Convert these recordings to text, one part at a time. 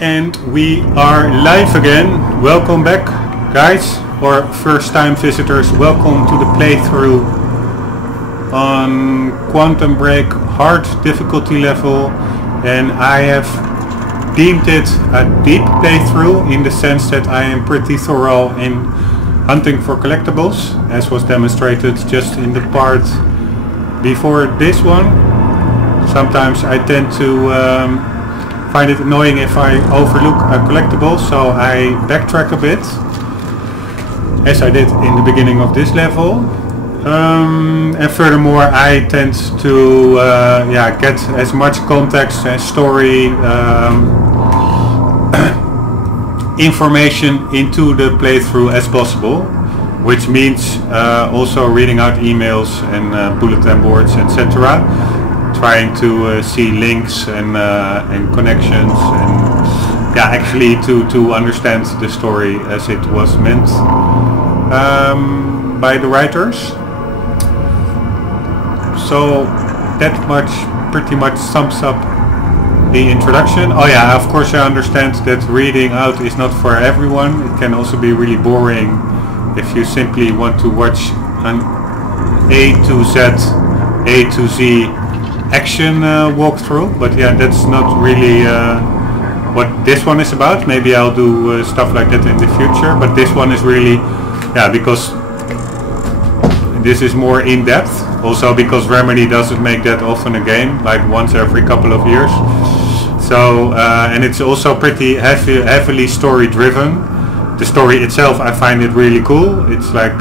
And we are live again. Welcome back, guys, or first time visitors. Welcome to the playthrough on Quantum Break hard difficulty level, and I have deemed it a deep playthrough in the sense that I am pretty thorough in hunting for collectibles, as was demonstrated just in the part before this one. Sometimes I tend to find it annoying if I overlook a collectible, so I backtrack a bit, as I did in the beginning of this level. And furthermore, I tend to get as much context and story information into the playthrough as possible, which means also reading out emails and bulletin boards, etc. Trying to see links and connections, and actually to understand the story as it was meant by the writers. So that much pretty much sums up the introduction. Oh yeah, of course I understand that reading out is not for everyone. It can also be really boring if you simply want to watch an A to Z, A to Z action walkthrough, but yeah, that's not really what this one is about. Maybe I'll do stuff like that in the future, but this one is really, because this is more in depth. Also because Remedy doesn't make that often a game, like once every couple of years. So and it's also pretty heavily story driven. The story itself, I find it really cool. It's like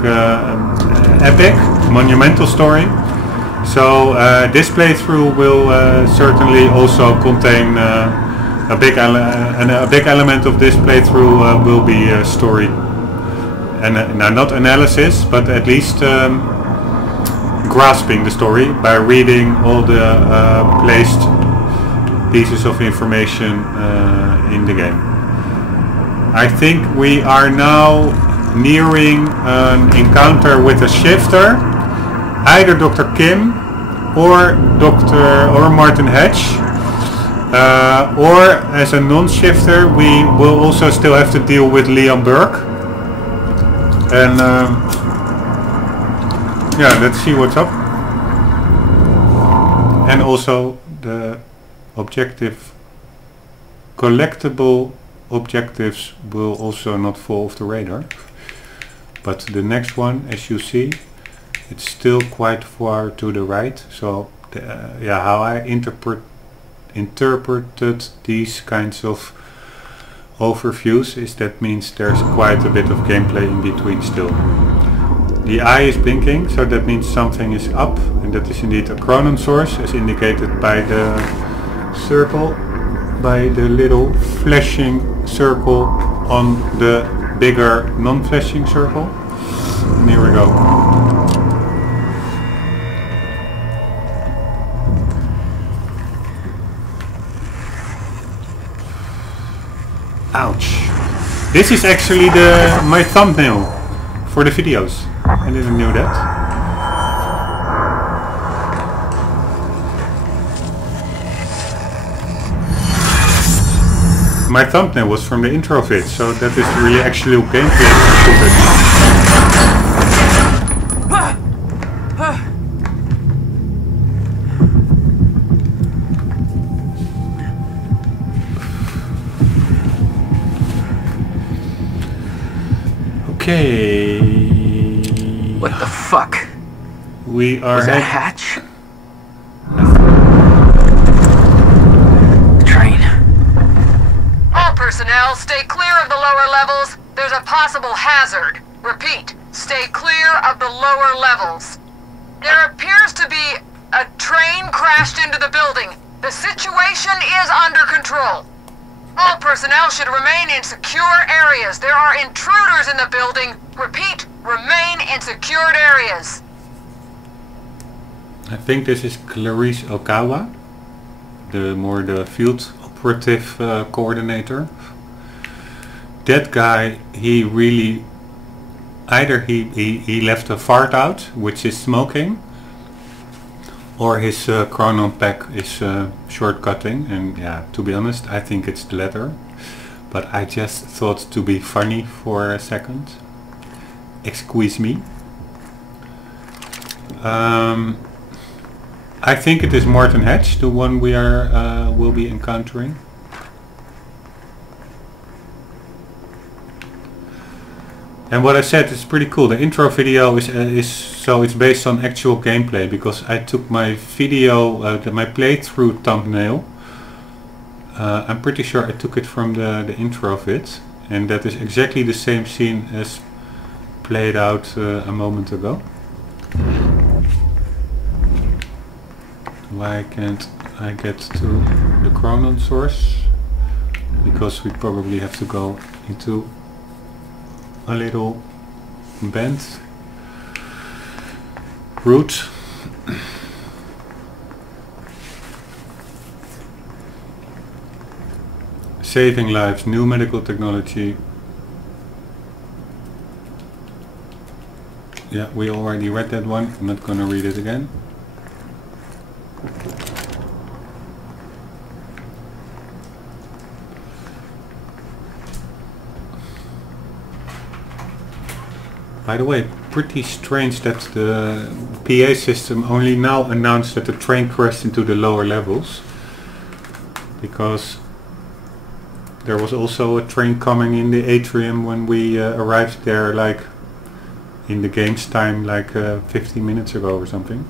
epic, monumental story. So this playthrough will certainly also contain a big element of this playthrough will be story, and not analysis, but at least grasping the story by reading all the placed pieces of information in the game. I think we are now nearing an encounter with a shifter. Either Dr. Kim or Martin Hedge, or as a non-shifter we will also still have to deal with Leon Burke. And let's see what's up. And also the collectible objectives will also not fall off the radar. But the next one, as you see, it's still quite far to the right. So how I interpreted these kinds of overviews is that means there's quite a bit of gameplay in between still. The eye is blinking, so that means something is up, and that is indeed a Chronon source, as indicated by the circle, by the little flashing circle on the bigger non-flashing circle. And here we go. Ouch. This is actually my thumbnail for the videos. I didn't know that. My thumbnail was from the intro vid, so that is really actual gameplay footage. Okay. What the fuck? We are. Was that a hatch? The train. All personnel, stay clear of the lower levels. There's a possible hazard. Repeat, stay clear of the lower levels. There appears to be a train crashed into the building. The situation is under control. All personnel should remain in secure areas. There are intruders in the building. Repeat, remain in secured areas. I think this is Clarice Okawa, the field operative coordinator. That guy, he really, either he left a fart out, which is smoking, or his Chronon pack is shortcutting, and yeah, to be honest, I think it's the latter. but I just thought to be funny for a second. Excuse me. I think it is Martin Hatch, the one we are will be encountering. And what I said is pretty cool. The intro video is so it's based on actual gameplay, because I took my video, my playthrough thumbnail. I'm pretty sure I took it from the intro of it, and that is exactly the same scene as played out a moment ago. Why can't I get to the Chronon source? Because we probably have to go into a little bend route. Saving lives, new medical technology. Yeah, we already read that one. I'm not gonna read it again. By the way, pretty strange that the PA system only now announced that the train crashed into the lower levels, because there was also a train coming in the atrium when we arrived there, like in the game's time, like 15 minutes ago or something.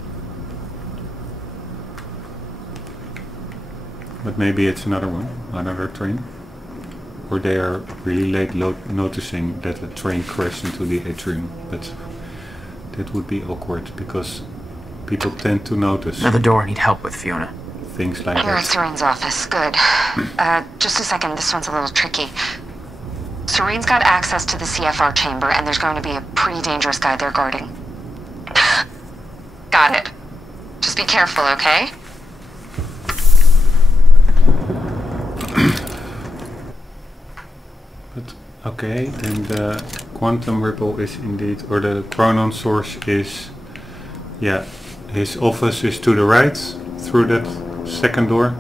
But maybe it's another one, another train. Or they are really late noticing that a train crashed into the atrium. But that would be awkward, because people tend to notice. Another door I need help with, Fiona. Things like You're at that. Serene's office. Good. Just a second, this one's a little tricky. Serene's got access to the CFR chamber, and there's going to be a pretty dangerous guy there guarding. Got it. Just be careful, okay? But okay, then the quantum ripple is indeed, or the Chronon source is, yeah, his office is to the right through that second door.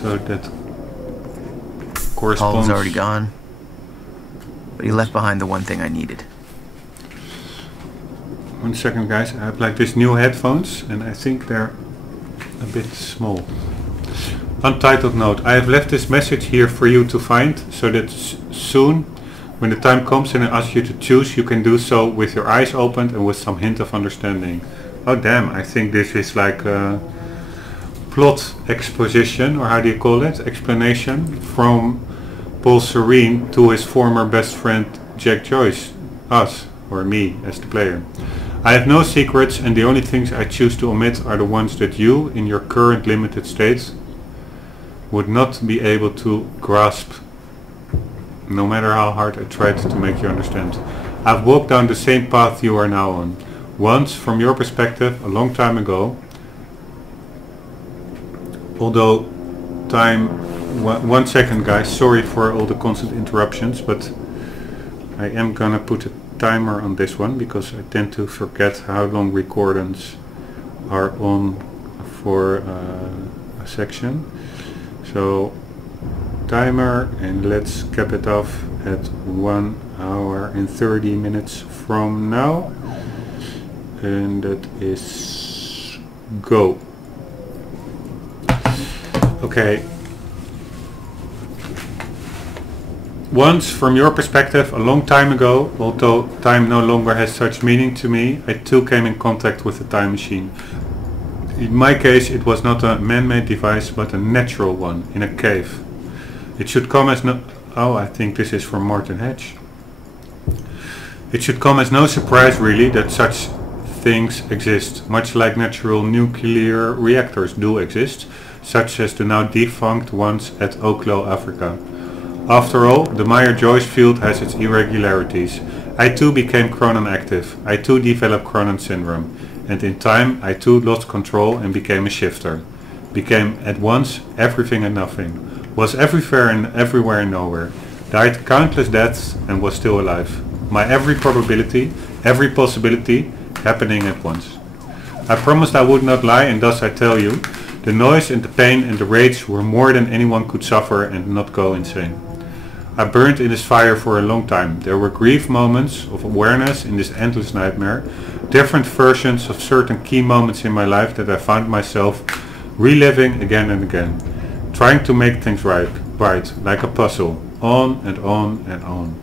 So that corresponds. Paul's already gone, but he left behind the one thing I needed. 1 second, guys. I have like this new headphones, and I think they're a bit small. Untitled note. I have left this message here for you to find, so that soon, when the time comes and I ask you to choose, you can do so with your eyes opened and with some hint of understanding. Oh damn, I think this is like a plot exposition, or how do you call it? Explanation from Paul Serene to his former best friend Jack Joyce. Us, or me as the player. I have no secrets, and the only things I choose to omit are the ones that you, in your current limited state, would not be able to grasp, no matter how hard I tried to make you understand. I've walked down the same path you are now on. Once, from your perspective, a long time ago, although time... 1 second, guys, sorry for all the constant interruptions, but I am gonna put a timer on this one, because I tend to forget how long recordings are on for a section. So timer, and let's cap it off at 1 hour and 30 minutes from now, and that is go. Okay. Once, from your perspective, a long time ago, although time no longer has such meaning to me, I too came in contact with a time machine. In my case, it was not a man-made device, but a natural one, in a cave. It should come as no... Oh, I think this is from Martin Hatch. It should come as no surprise, really, that such things exist, much like natural nuclear reactors do exist, such as the now defunct ones at Oklo, Africa. After all, the Meyer-Joyce field has its irregularities. I too became Chronon active. I too developed Chronon syndrome. And in time, I too lost control and became a shifter. Became at once everything and nothing. Was everywhere and nowhere. Died countless deaths and was still alive. My every probability, every possibility, happening at once. I promised I would not lie, and thus I tell you, the noise and the pain and the rage were more than anyone could suffer and not go insane. I burned in this fire for a long time. There were brief moments of awareness in this endless nightmare, different versions of certain key moments in my life that I found myself reliving again and again, trying to make things right, like a puzzle, on and on and on.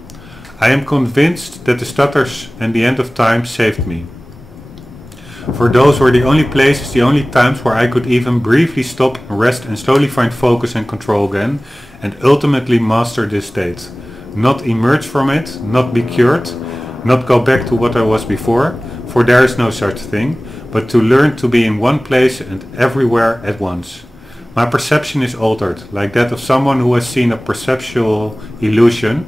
I am convinced that the stutters and the end of time saved me. For those were the only places, the only times where I could even briefly stop and rest and slowly find focus and control again, and ultimately master this state. Not emerge from it, not be cured, not go back to what I was before, for there is no such thing, but to learn to be in one place and everywhere at once. My perception is altered, like that of someone who has seen a perceptual illusion,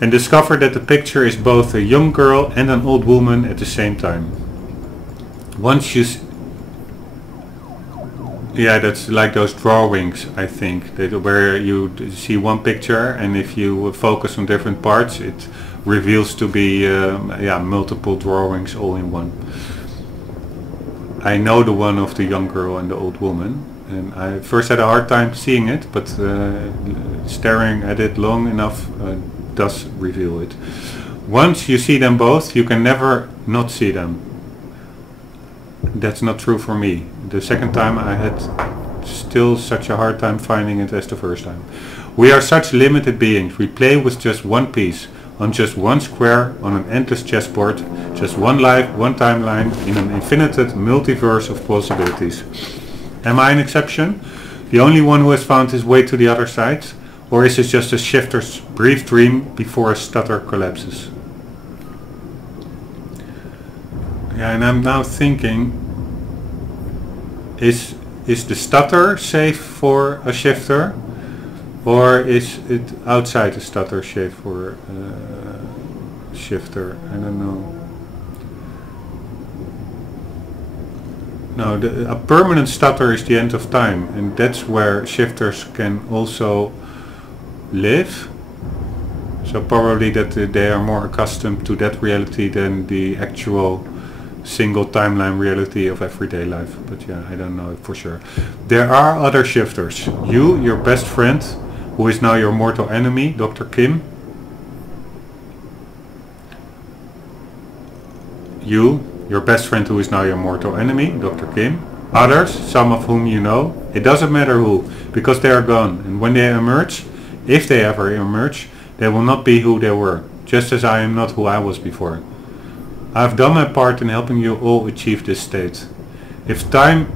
and discovered that the picture is both a young girl and an old woman at the same time. Once you yeah, that's like those drawings, I think, that where you see one picture and if you focus on different parts it reveals to be yeah, multiple drawings all in one. I know the one of the young girl and the old woman, and I first had a hard time seeing it, but staring at it long enough does reveal it. Once you see them both, you can never not see them. That's not true for me. The second time I had still such a hard time finding it as the first time. We are such limited beings. We play with just one piece, on just one square, on an endless chessboard, just one life, one timeline, in an infinite multiverse of possibilities. Am I an exception? The only one who has found his way to the other side? Or is it just a shifter's brief dream before a stutter collapses? Yeah, and I'm now thinking, is the stutter safe for a shifter, or is it outside the stutter safe for a shifter? I don't know. No, a permanent stutter is the end of time, and that's where shifters can also live. So probably that they are more accustomed to that reality than the actual single timeline reality of everyday life. But yeah, I don't know for sure. There are other shifters. You, your best friend, who is now your mortal enemy, Dr. Kim. You, your best friend who is now your mortal enemy, Dr. Kim. Others, some of whom you know. It doesn't matter who, because they are gone. And when they emerge, if they ever emerge, they will not be who they were, just as I am not who I was before. I have done my part in helping you all achieve this state. If time...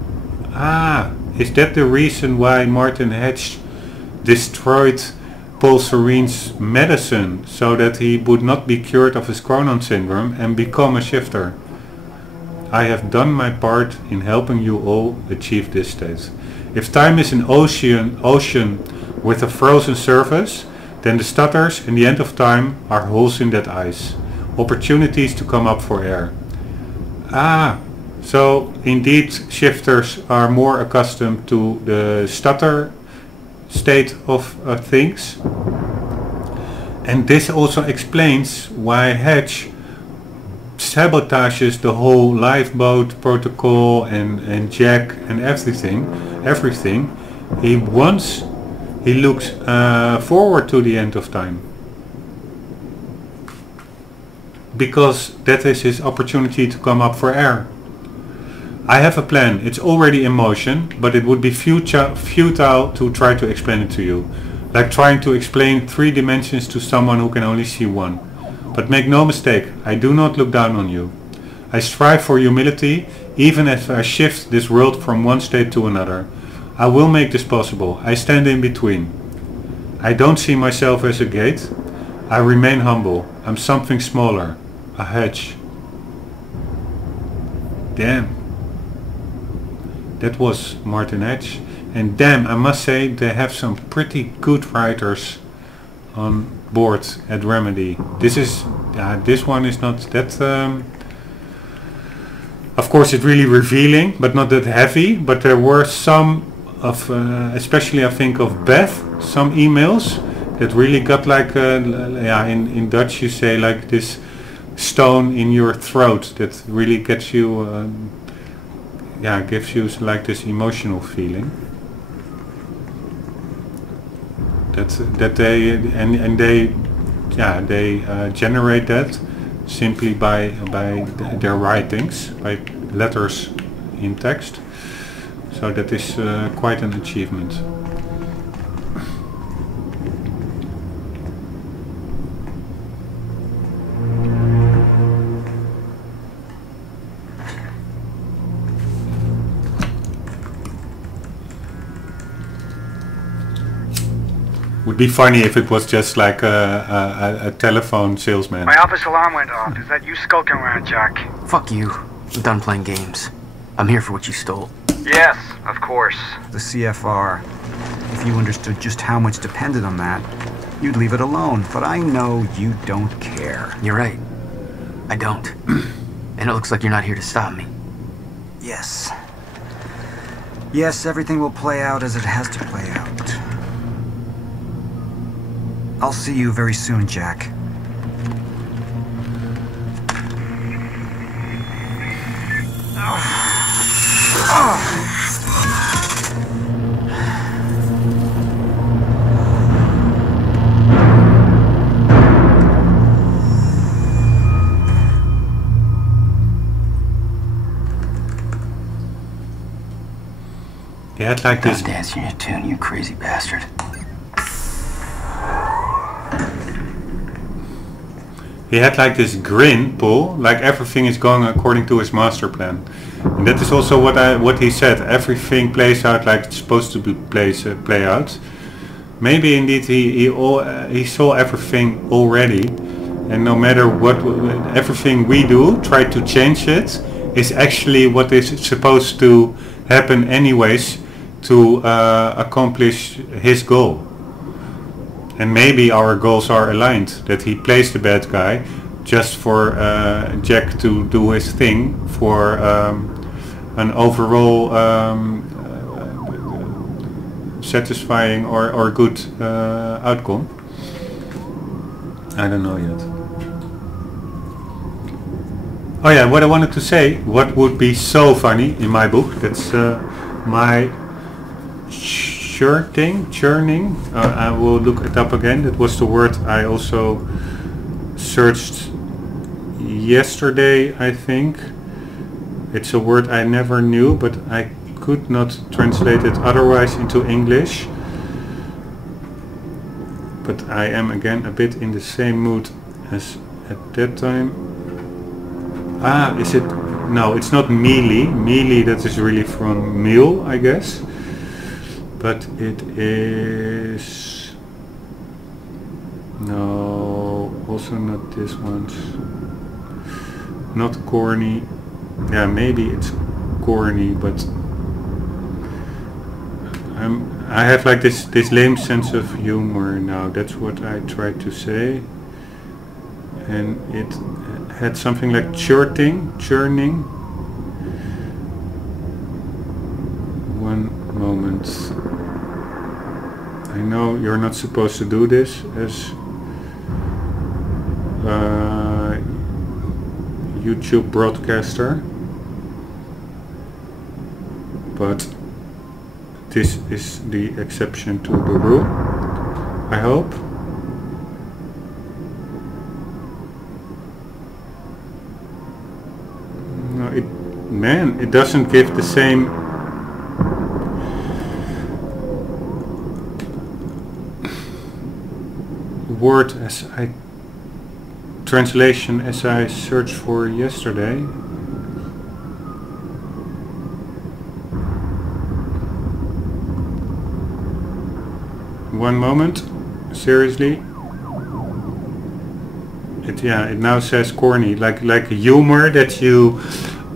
is that the reason why Martin Hedge destroyed Paul Serene's medicine, so that he would not be cured of his Cronon syndrome and become a shifter? I have done my part in helping you all achieve this state. If time is an ocean with a frozen surface, then the stutters in the end of time are holes in that ice. Opportunities to come up for air. So indeed shifters are more accustomed to the stutter state of things. And this also explains why Hedge sabotages the whole lifeboat protocol and Jack and everything. He looks forward to the end of time, because that is his opportunity to come up for air. I have a plan. It's already in motion, but it would be futile to try to explain it to you. Like trying to explain 3 dimensions to someone who can only see one. But make no mistake, I do not look down on you. I strive for humility, even if I shift this world from one state to another. I will make this possible. I stand in between. I don't see myself as a gate. I remain humble. I'm something smaller. A hedge. Damn. That was Martin Hedge. And damn, I must say they have some pretty good writers on board at Remedy. This one is not that... of course it's really revealing, but not that heavy. But there were some of, especially I think of Beth, some emails that really got like, in Dutch you say like this stone in your throat that really gets you, gives you like this emotional feeling. that they and they generate that simply by their writings, by letters in text. So that is quite an achievement. Would be funny if it was just like a telephone salesman. My office alarm went off. Is that you skulking around, Jack? Fuck you. I'm done playing games. I'm here for what you stole. Yes, of course. The CFR. If you understood just how much depended on that, you'd leave it alone. But I know you don't care. You're right. I don't. And it looks like you're not here to stop me. Yes. Yes, everything will play out as it has to play out. I'll see you very soon, Jack. He had like this. Dancing your tune, you crazy bastard. He had like this grin, Paul, like everything is going according to his master plan. And that is also what he said. Everything plays out like it's supposed to be play out. Maybe indeed he saw everything already, and no matter what, everything we do, try to change it, is actually what is supposed to happen anyways to accomplish his goal. And maybe our goals are aligned, that he plays the bad guy just for Jack to do his thing for an overall satisfying or good outcome. I don't know yet. Oh yeah, what I wanted to say, what would be so funny in my book, that's my churning. I will look it up again. That was the word I also searched yesterday, I think. It's a word I never knew, but I could not translate it otherwise into English. But I am again a bit in the same mood as at that time. Is it? No, it's not mealy. Mealy, that is really from meal, I guess. But it is... No, also not this one. Not corny. Yeah, maybe it's corny, but I have like this lame sense of humor now. That's what I tried to say. And it had something like churning. One moment. I know you're not supposed to do this as YouTube broadcaster, but this is the exception to the rule, I hope. No, it doesn't give the same word as translation as I searched for yesterday. One moment, seriously. It now says corny, like humor that you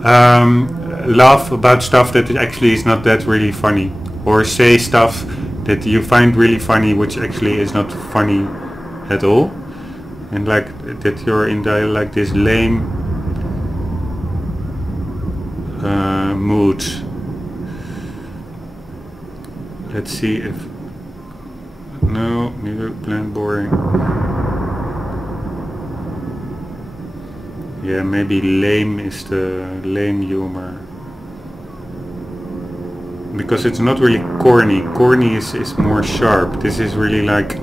laugh about stuff that actually is not that really funny, or say stuff that you find really funny which actually is not funny at all, and like that you're in like this lame mood. Let's see if no, neither plan boring. Yeah, maybe lame is the lame humor. because it's not really corny. Corny is more sharp. This is really like...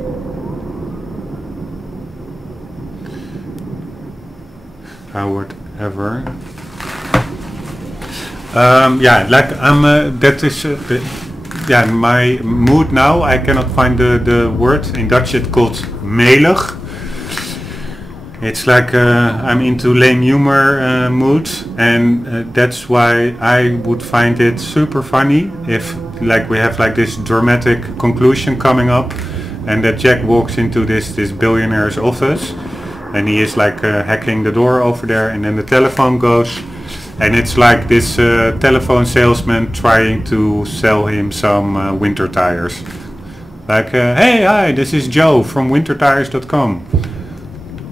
whatever. Yeah, like that is... yeah, my mood now, I cannot find the word. In Dutch it's called melig. It's like I'm into lame humor mood, and that's why I would find it super funny if like we have like this dramatic conclusion coming up, and that Jack walks into this billionaire's office, and he is like hacking the door over there, and then the telephone goes, and it's like this telephone salesman trying to sell him some winter tires. Like, hey, hi, this is Joe from wintertires.com.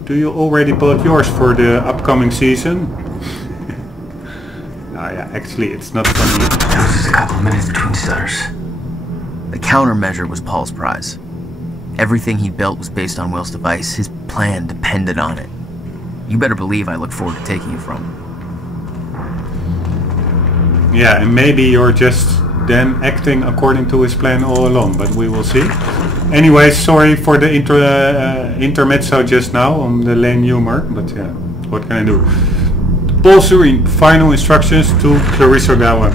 Do you already bought yours for the upcoming season? Yeah, actually it's not funny. That was just a couple of minutes between stutters. The countermeasure was Paul's prize. Everything he built was based on Will's device. His plan depended on it. You better believe I look forward to taking you from him. Yeah, and maybe you're just then acting according to his plan all along, but we will see. Anyway, sorry for the intermezzo just now on the lame humor, but yeah, what can I do? Paul Serene, final instructions to Clarice Ogawa.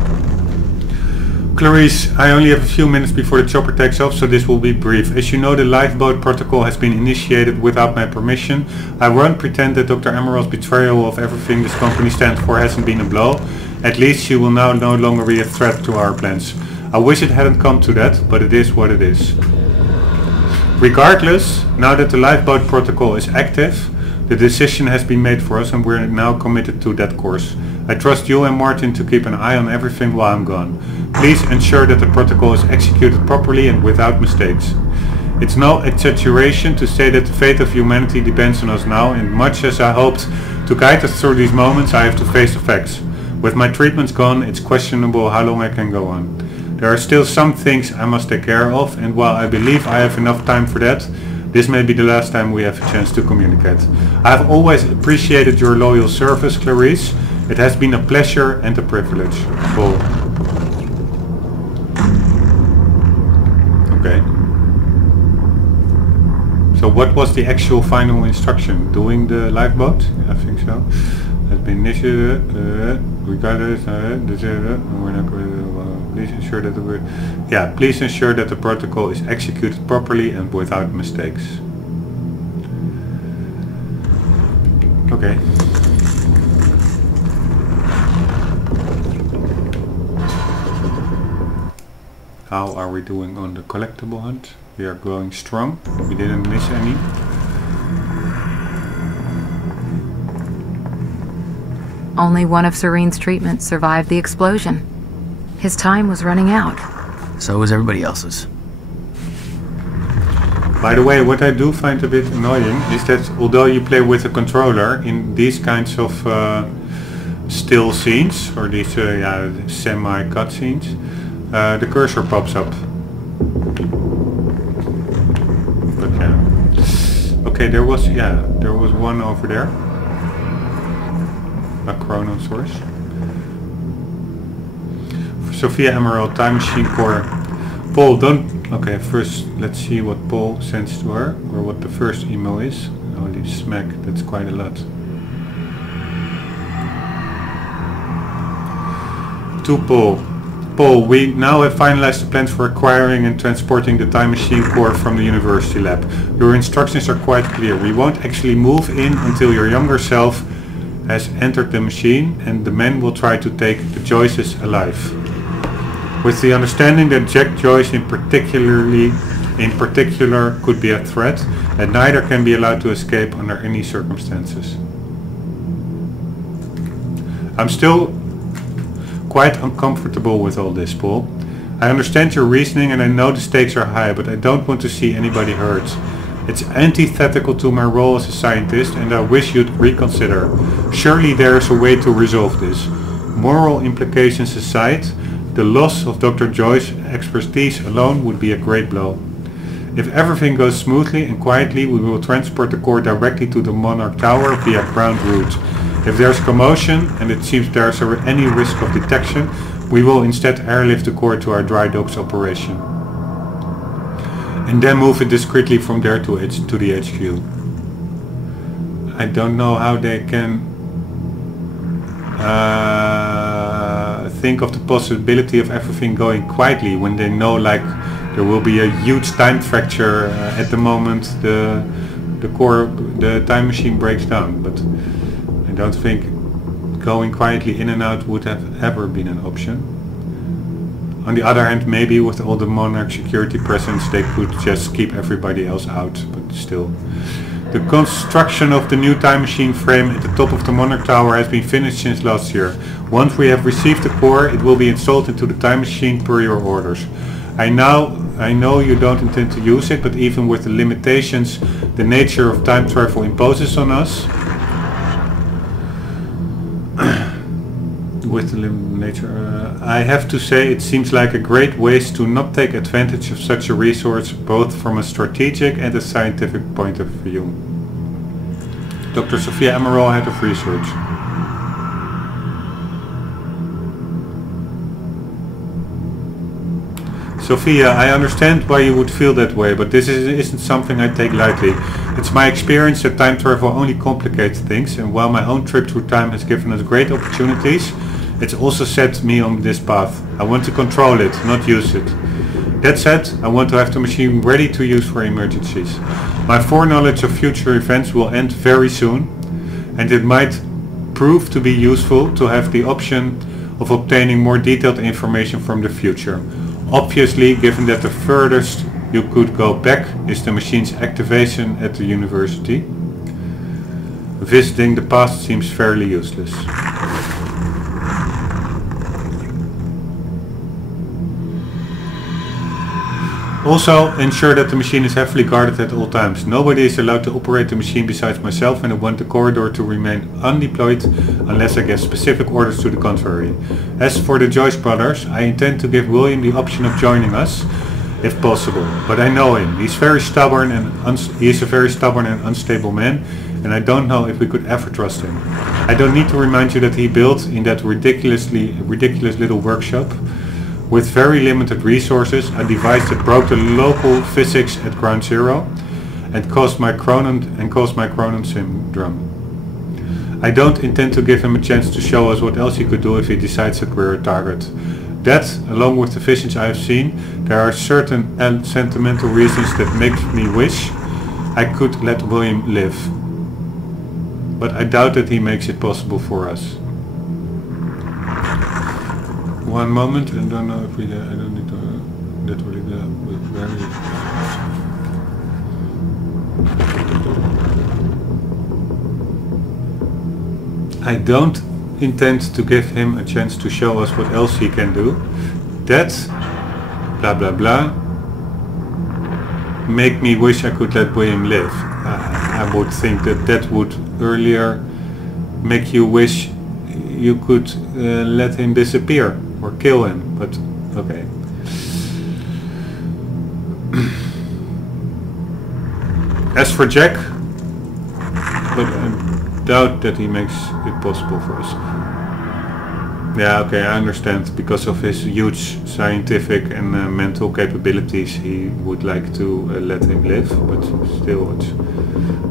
Clarice, I only have a few minutes before the chopper takes off, so this will be brief. As you know, the lifeboat protocol has been initiated without my permission. I won't pretend that Dr. Emerald's betrayal of everything this company stands for hasn't been a blow. At least she will now no longer be a threat to our plans. I wish it hadn't come to that, but it is what it is. Regardless, now that the lifeboat protocol is active, the decision has been made for us and we're now committed to that course. I trust you and Martin to keep an eye on everything while I'm gone. Please ensure that the protocol is executed properly and without mistakes. It's no exaggeration to say that the fate of humanity depends on us now, and much as I hoped to guide us through these moments, I have to face the facts. With my treatments gone, it's questionable how long I can go on. There are still some things I must take care of, and while I believe I have enough time for that, this may be the last time we have a chance to communicate. I have always appreciated your loyal service, Clarice. It has been a pleasure and a privilege. Paul. Okay. So what was the actual final instruction? Doing the lifeboat? I think so. Has been initiated. Regardless, we're not going to. Please ensure that please ensure that the protocol is executed properly and without mistakes. Okay. How are we doing on the collectible hunt? We are going strong. We didn't miss any. Only one of Serene's treatments survived the explosion. His time was running out. So was everybody else's. By the way, what I do find a bit annoying is that although you play with a controller in these kinds of still scenes, or these semi-cut scenes, the cursor pops up. But yeah. Okay, there was one over there. A chrono source. Sophia Emerald, Time Machine Core. Paul, don't... Okay, first let's see what Paul sends to her, or what the first email is. Holy smack, that's quite a lot. To Paul. Paul, we now have finalized the plans for acquiring and transporting the Time Machine Core from the University Lab. Your instructions are quite clear. We won't actually move in until your younger self has entered the machine, and the men will try to take the Joyces alive. With the understanding that Jack Joyce in particular could be a threat, and neither can be allowed to escape under any circumstances. I'm still quite uncomfortable with all this, Paul. I understand your reasoning and I know the stakes are high, but I don't want to see anybody hurt. It's antithetical to my role as a scientist, and I wish you'd reconsider. Surely there is a way to resolve this. Moral implications aside, the loss of Dr. Joyce's expertise alone would be a great blow. If everything goes smoothly and quietly, we will transport the core directly to the Monarch Tower via ground route. If there's commotion and it seems there's any risk of detection, We will instead airlift the core to our dry docks operation. And then move it discreetly from there to the HQ. I don't know how they can think of the possibility of everything going quietly when they know like there will be a huge time fracture at the moment the time machine breaks down. But I don't think going quietly in and out would have ever been an option. On the other hand, maybe with all the Monarch security presence they could just keep everybody else out, but still. The construction of the new time machine frame at the top of the Monarch Tower has been finished since last year. Once we have received the core, it will be installed into the time machine per your orders. I know you don't intend to use it, but even with the limitations the nature of time travel imposes on us, with the nature, I have to say it seems like a great waste to not take advantage of such a resource, both from a strategic and a scientific point of view. Dr. Sophia Emerald, Head of Research. Sophia, I understand why you would feel that way, but this isn't something I take lightly. It's my experience that time travel only complicates things, and while my own trip through time has given us great opportunities, it's also set me on this path. I want to control it, not use it. That said, I want to have the machine ready to use for emergencies. My foreknowledge of future events will end very soon, and it might prove to be useful to have the option of obtaining more detailed information from the future. Obviously, given that the furthest you could go back is the machine's activation at the university, visiting the past seems fairly useless. Also, ensure that the machine is heavily guarded at all times. Nobody is allowed to operate the machine besides myself, and I want the corridor to remain undeployed unless I get specific orders to the contrary. As for the Joyce brothers, I intend to give William the option of joining us, if possible. But I know him. He's a very stubborn and unstable man, and I don't know if we could ever trust him. I don't need to remind you that he built in that ridiculous little workshop, with very limited resources, a device that broke the local physics at Ground Zero and caused my Cronin syndrome. I don't intend to give him a chance to show us what else he could do if he decides that we're a target. That, along with the visions I have seen, there are certain sentimental reasons that make me wish I could let William live. But I doubt that he makes it possible for us. One moment, I don't know if I don't need to, that really very... I don't intend to give him a chance to show us what else he can do. That, blah blah blah, make me wish I could let William live. I would think that would earlier make you wish you could let him disappear or kill him, but okay. As for Jack, but I doubt that he makes it possible for us. Yeah, okay, I understand. Because of his huge scientific and mental capabilities, he would like to let him live, but still it's...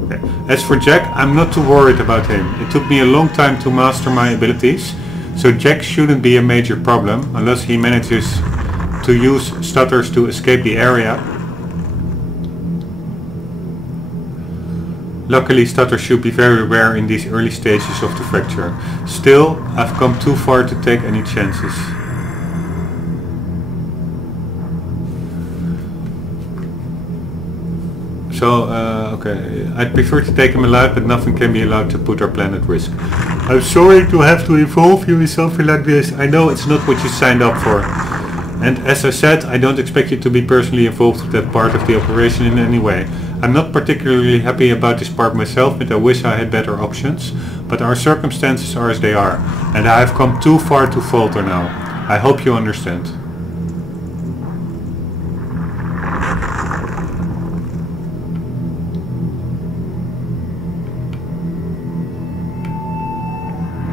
Okay. As for Jack, I'm not too worried about him. It took me a long time to master my abilities, so Jack shouldn't be a major problem, unless he manages to use stutters to escape the area. Luckily, stutters should be very rare in these early stages of the fracture. Still, I've come too far to take any chances. So, okay, I'd prefer to take him alive, but nothing can be allowed to put our planet at risk. I'm sorry to have to involve you in something like this. I know it's not what you signed up for. And as I said, I don't expect you to be personally involved with that part of the operation in any way. I'm not particularly happy about this part myself, but I wish I had better options. But our circumstances are as they are, and I have come too far to falter now. I hope you understand.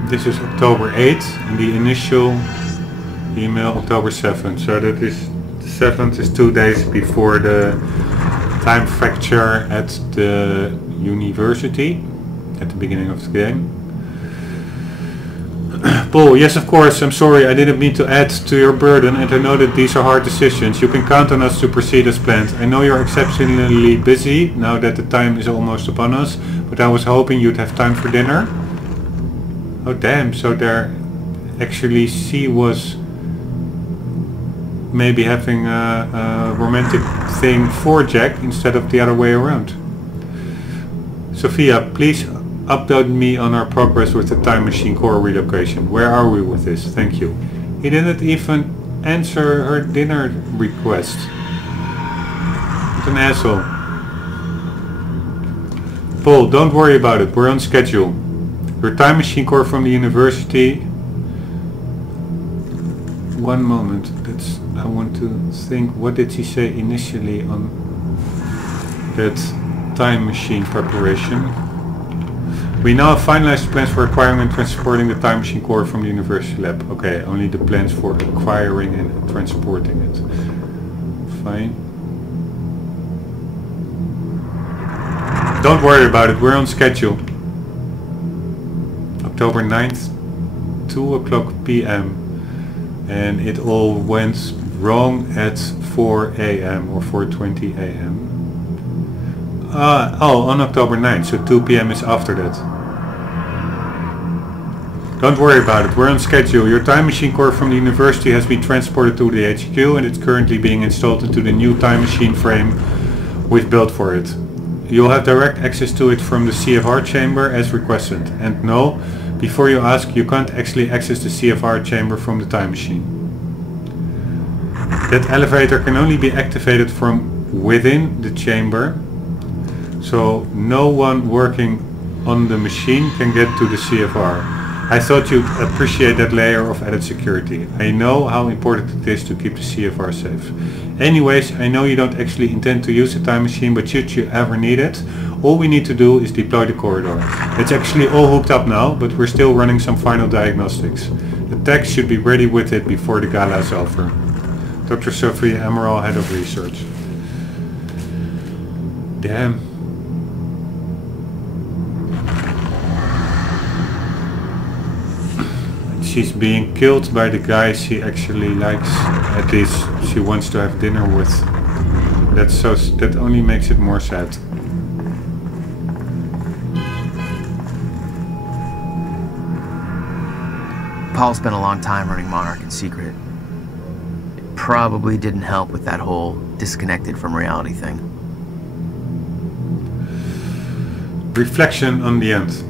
This is October 8th, and the initial email October 7th. So that is the 7th is 2 days before the time fracture at the university at the beginning of the game. Paul, yes of course, I'm sorry, I didn't mean to add to your burden and I know that these are hard decisions. You can count on us to proceed as planned. I know you're exceptionally busy now that the time is almost upon us, but I was hoping you'd have time for dinner. Oh damn, so there actually she was maybe having a romantic thing for Jack instead of the other way around. Sophia, please update me on our progress with the time machine core relocation. Where are we with this? Thank you. He didn't even answer her dinner request. What an asshole. Paul, don't worry about it. We're on schedule. Your time machine core from the university. One moment. I want to think. What did he say initially on that time machine preparation? We now have finalized plans for acquiring and transporting the time machine core from the university lab. Okay, only the plans for acquiring and transporting it. Fine. Don't worry about it, we're on schedule. October 9th, 2 o'clock p.m. And it all went wrong at 4 a.m. or 4:20 a.m. On October 9th, so 2 p.m. is after that. Don't worry about it, we're on schedule. Your time machine core from the university has been transported to the HQ and it's currently being installed into the new time machine frame we've built for it. You'll have direct access to it from the CFR chamber as requested. And no, before you ask, you can't actually access the CFR chamber from the time machine. That elevator can only be activated from within the chamber. So no one working on the machine can get to the CFR. I thought you'd appreciate that layer of added security. I know how important it is to keep the CFR safe. Anyways, I know you don't actually intend to use the time machine, but should you ever need it, all we need to do is deploy the corridor. It's actually all hooked up now, but we're still running some final diagnostics. The tech should be ready with it before the gala is over. Dr. Sophie Emerald, Head of Research. Damn. She's being killed by the guy she actually likes. At least she wants to have dinner with. That only makes it more sad. Paul spent a long time running Monarch in secret. It probably didn't help with that whole disconnected from reality thing. Reflection on the end.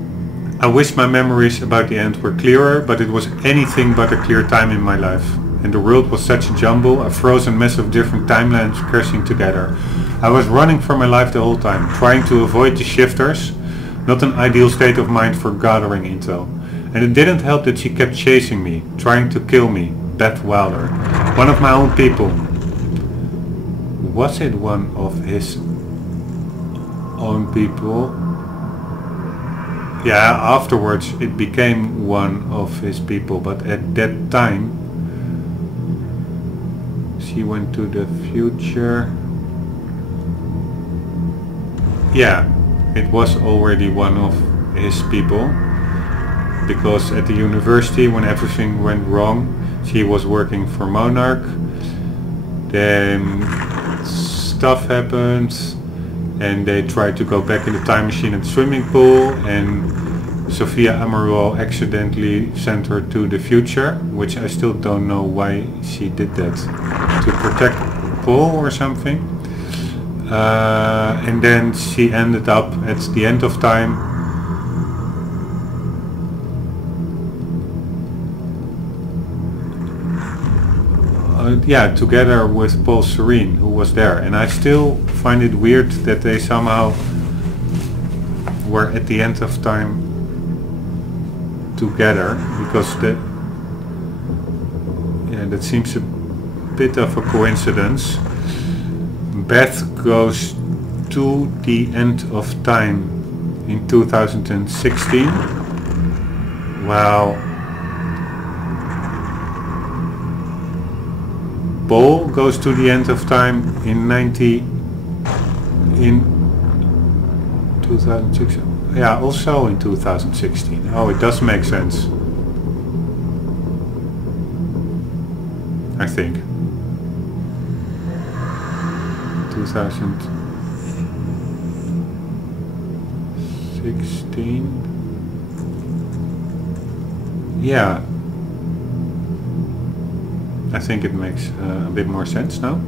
I wish my memories about the end were clearer, but it was anything but a clear time in my life. And the world was such a jumble, a frozen mess of different timelines crashing together. I was running for my life the whole time, trying to avoid the shifters, not an ideal state of mind for gathering intel. And it didn't help that she kept chasing me, trying to kill me, Beth Wilder, one of my own people. Was it one of his own people? Yeah, afterwards it became one of his people, but at that time she went to the future. Yeah, it was already one of his people, because at the university when everything went wrong she was working for Monarch. Then stuff happened and they tried to go back in the time machine at the swimming pool, and Sophia Amaruo accidentally sent her to the future, which I still don't know why she did that. To protect Paul or something. And then she ended up at the end of time. Yeah, together with Paul Serene, who was there. And I still find it weird that they somehow were at the end of time together, because that seems a bit of a coincidence. Beth goes to the end of time in 2016, while Paul goes to the end of time in 2006. Yeah, also in 2016. Oh, it does make sense. I think. 2016. Yeah. I think it makes a bit more sense now.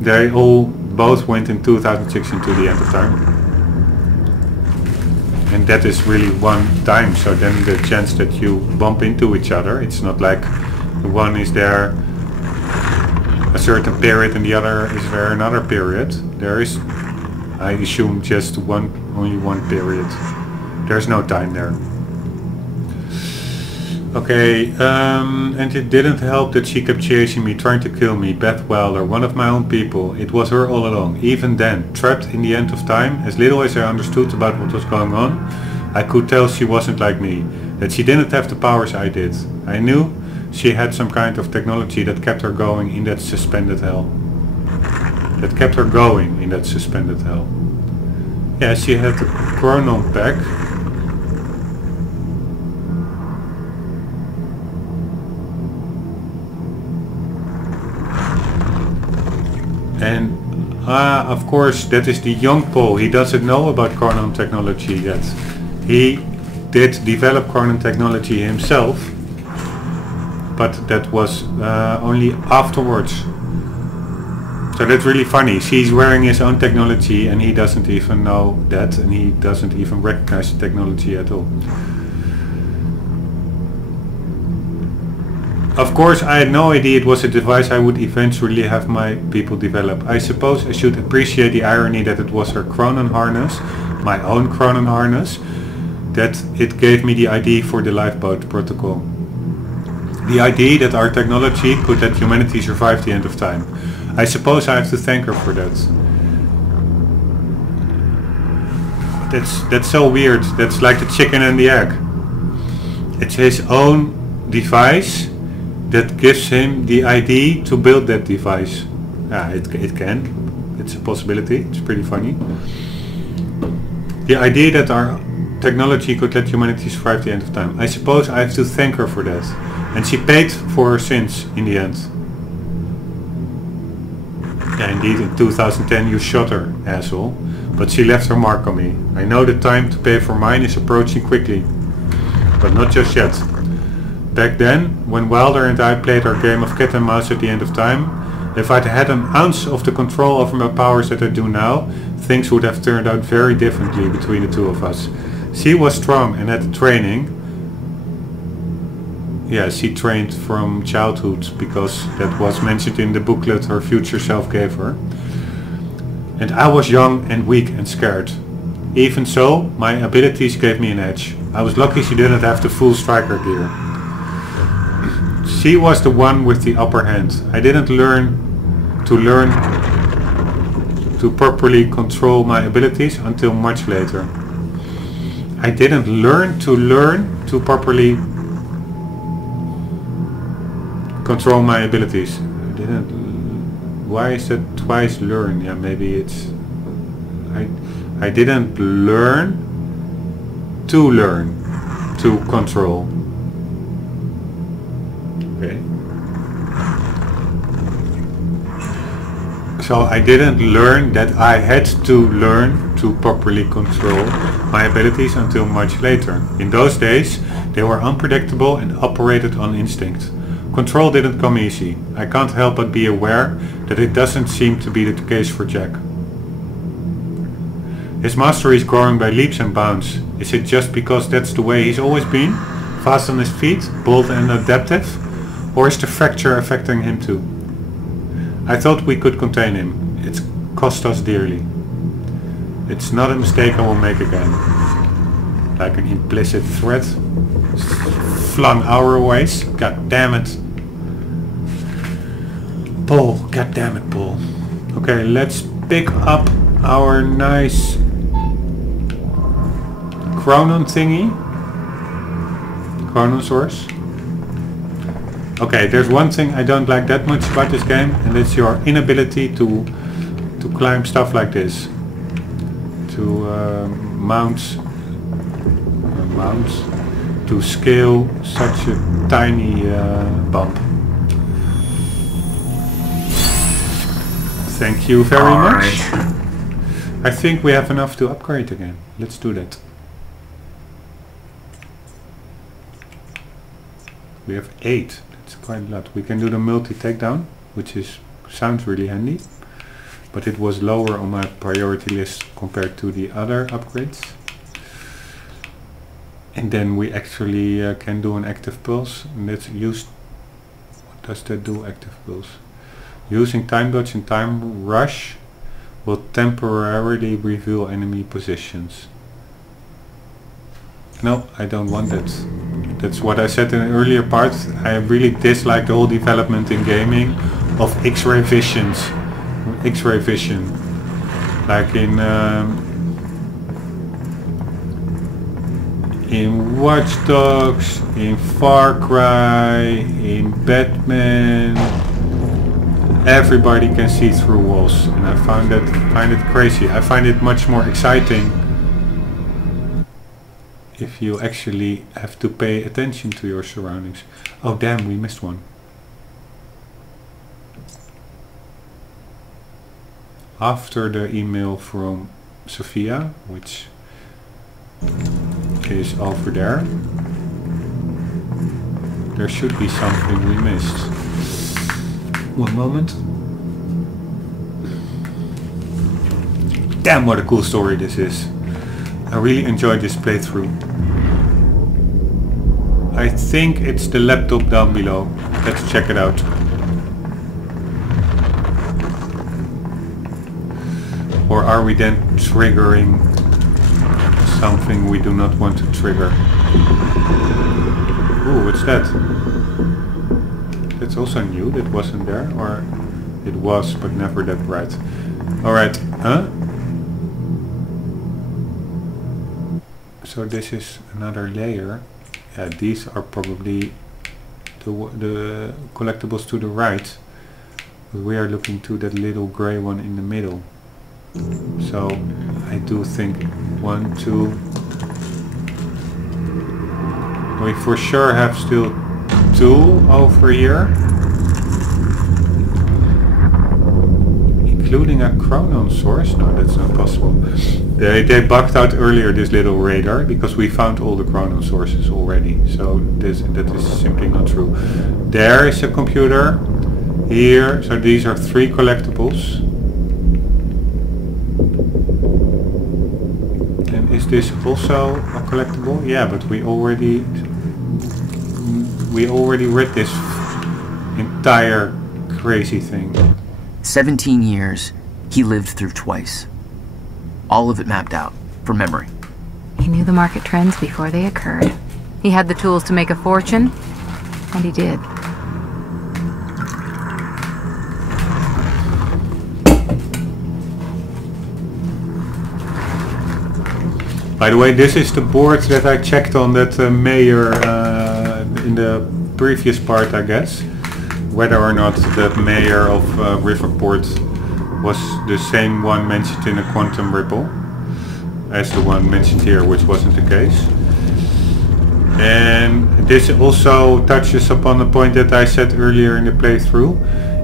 They all both went in 2016 to the end of time. And that is really one time, so then the chance that you bump into each other, it's not like the one is there a certain period and the other is there another period. There is, I assume, just only one period. There's no time there. Okay, and it didn't help that she kept chasing me, trying to kill me. Beth Wilder, one of my own people. It was her all along. Even then, trapped in the end of time, as little as I understood about what was going on, I could tell she wasn't like me. That she didn't have the powers I did. I knew she had some kind of technology that kept her going in that suspended hell. That kept her going in that suspended hell. Yeah, she had the Chronon pack. And of course that is the young Paul. He doesn't know about Chronon technology yet. He did develop Chronon technology himself, but that was only afterwards. So that's really funny. She's wearing his own technology and he doesn't even know that, and he doesn't even recognize the technology at all. Of course, I had no idea it was a device I would eventually have my people develop. I suppose I should appreciate the irony that it was her Chronon harness, my own Chronon harness, that it gave me the ID for the lifeboat protocol. The ID that our technology could let humanity survive the end of time. I suppose I have to thank her for that. That's so weird. That's like the chicken and the egg. It's his own device that gives him the ID to build that device. Yeah, it can. It's a possibility. It's pretty funny. The idea that our technology could let humanity survive the end of time. I suppose I have to thank her for that. And she paid for her sins in the end. Yeah, indeed, in 2010 you shot her, asshole. But she left her mark on me. I know the time to pay for mine is approaching quickly. But not just yet. Back then, when Wilder and I played our game of cat and mouse at the end of time, if I'd had an ounce of the control over my powers that I do now, things would have turned out very differently between the two of us. She was strong and had training. Yeah, she trained from childhood because that was mentioned in the booklet her future self gave her. And I was young and weak and scared. Even so, my abilities gave me an edge. I was lucky she didn't have the full striker gear. She was the one with the upper hand. I didn't learn to properly control my abilities until much later. I didn't learn to properly control my abilities. I didn't. Why is that twice learn? Yeah, maybe it's. I didn't learn to control. Okay. So I didn't learn that I had to learn to properly control my abilities until much later. In those days, they were unpredictable and operated on instinct. Control didn't come easy. I can't help but be aware that it doesn't seem to be the case for Jack. His mastery is growing by leaps and bounds. Is it just because that's the way he's always been? Fast on his feet, bold and adaptive? Or is the fracture affecting him too? I thought we could contain him. It's cost us dearly. It's not a mistake I will make again. Like an implicit threat. Flung our ways. God damn it. Paul. God damn it, Paul. Okay, let's pick up our nice Chronon thingy. Chronosaurus. Okay, there's one thing I don't like that much about this game, and it's your inability to climb stuff like this. To mount, to scale such a tiny bump. Thank you very much. I think we have enough to upgrade again. Let's do that. We have 8. That's quite a lot. We can do the multi-takedown, which sounds really handy. But it was lower on my priority list compared to the other upgrades. And then we actually can do an active pulse. And let's use... What does that do, active pulse? Using time dodge and time rush will temporarily reveal enemy positions. No, I don't want that. That's what I said in an earlier part. I really dislike the whole development in gaming of X-ray visions. X-ray vision. Like in Watch Dogs, in Far Cry, in Batman. Everybody can see through walls, and I find it crazy. I find it much more exciting if you actually have to pay attention to your surroundings. Oh damn, we missed one. After the email from Sophia, which is over there, there should be something we missed. One moment. Damn, what a cool story this is. I really enjoyed this playthrough. I think it's the laptop down below. Let's check it out. Or are we then triggering something we do not want to trigger? Ooh, what's that? That's also new, that wasn't there, or it was but never that bright. Alright, huh? So this is another layer. Yeah, these are probably the collectibles to the right. But we are looking to that little grey one in the middle. So I do think 1, 2. We for sure have still 2 over here, including a chronon source. No, that's not possible. They bugged out earlier this little radar because we found all the chronon sources already. So that is simply not true. There is a computer here. So these are 3 collectibles. And is this also a collectible? Yeah, but we already read this entire crazy thing. 17 years, he lived through twice. All of it mapped out, from memory. He knew the market trends before they occurred. He had the tools to make a fortune, and he did. By the way, this is the board that I checked on that mayor in the previous part, I guess. Whether or not the mayor of Riverport was the same one mentioned in a Quantum Ripple as the one mentioned here, which wasn't the case. And this also touches upon a point that I said earlier in the playthrough.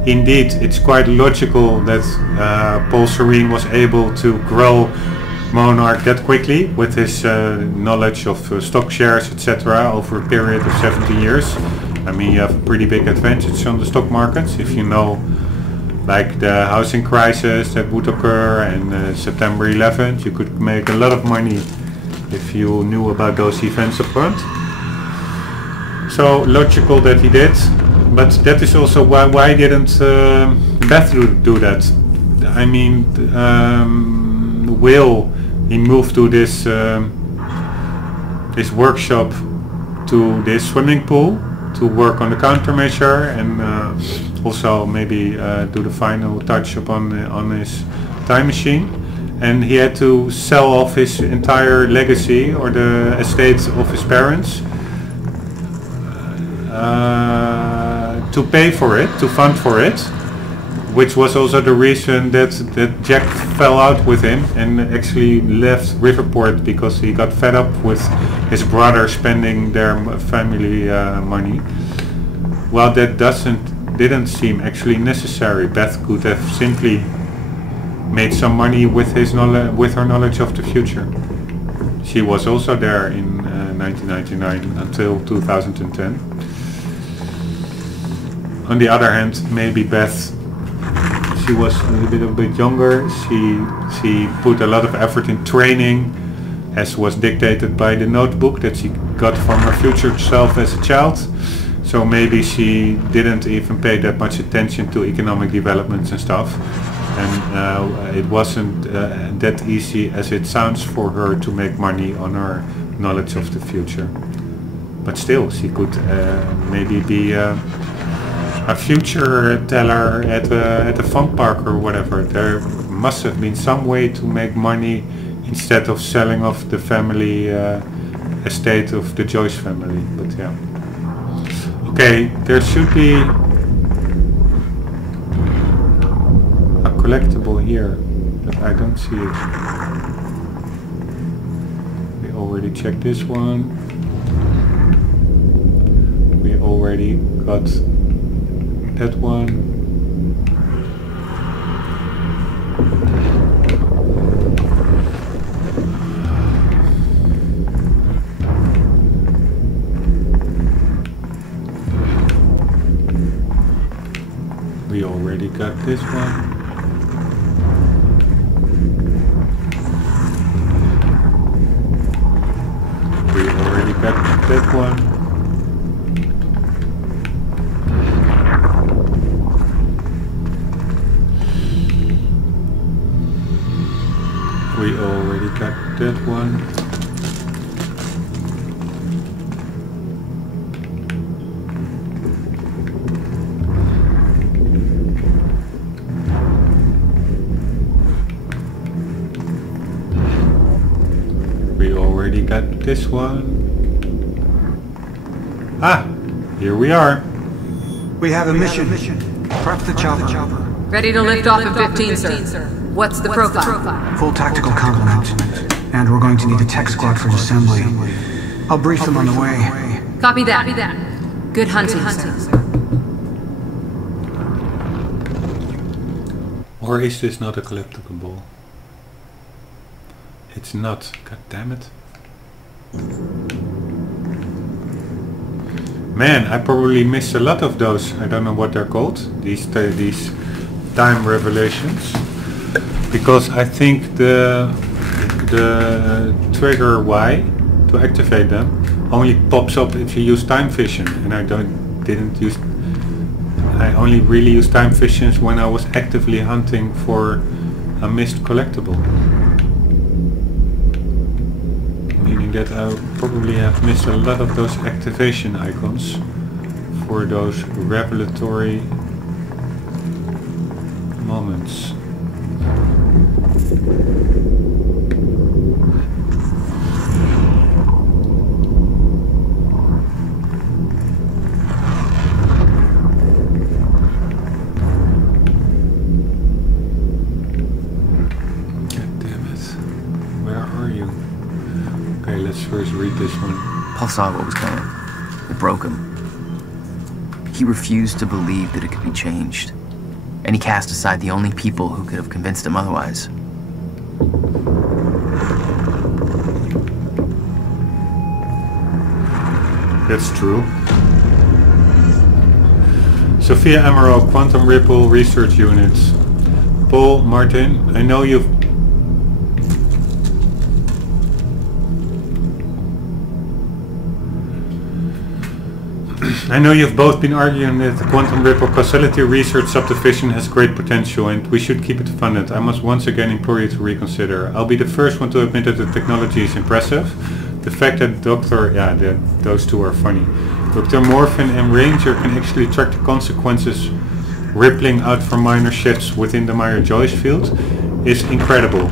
Indeed, it's quite logical that Paul Serene was able to grow Monarch that quickly with his knowledge of stock shares, etc. over a period of 17 years. I mean, you have a pretty big advantage on the stock markets if you know, like the housing crisis that would occur and September 11th. You could make a lot of money if you knew about those events up front. So logical that he did, but that is also why didn't Beth do that? I mean, Will, he moved to this this workshop to this swimming pool to work on the countermeasure and also maybe do the final touch upon on his time machine. And he had to sell off his entire legacy or the estate of his parents to pay for it, to fund for it, which was also the reason that Jack fell out with him and actually left Riverport because he got fed up with his brother spending their family money. Well, that didn't seem actually necessary. Beth could have simply made some money with her knowledge of the future. She was also there in 1999 until 2010. On the other hand, maybe Beth, she was a bit younger. She put a lot of effort in training, as was dictated by the notebook that she got from her future self as a child. So maybe she didn't even pay that much attention to economic developments and stuff. And it wasn't that easy as it sounds for her to make money on her knowledge of the future. But still, she could maybe be a future teller at a fun park or whatever. There must have been some way to make money instead of selling off the family estate of the Joyce family. But yeah. Okay, there should be a collectible here, but I don't see it. We already checked this one. We already got that one. We already got this one. We already got that one. We already got that one. We already got this one. Ah, here we are. We have a mission. Prep the chopper. Ready to lift off in 15, sir. What's the profile? Full tactical complement. And we're going to need a tech squad for assembly. I'll brief them on the way. Copy that. Good hunting, sir. Or is this not a collectible? It's not. God damn it. Man, I probably missed a lot of those. I don't know what they're called. These time revelations. Because I think the trigger Y to activate them only pops up if you use time vision, and I only really use time visions when I was actively hunting for a missed collectible. Meaning that I probably have missed a lot of those activation icons for those revelatory moments. First read this one. Paul saw what was coming. It broke him. He refused to believe that it could be changed. And he cast aside the only people who could have convinced him otherwise. That's true. Sophia Emerald, Quantum Ripple Research Units. Paul, Martin, I know you've both been arguing that the Quantum Ripple Causality Research Subdivision has great potential and we should keep it funded. I must once again implore you to reconsider. I'll be the first one to admit that the technology is impressive. The fact that those two are funny. Dr. Morphin and Ranger can actually track the consequences rippling out from minor shifts within the Meyer-Joyce field is incredible.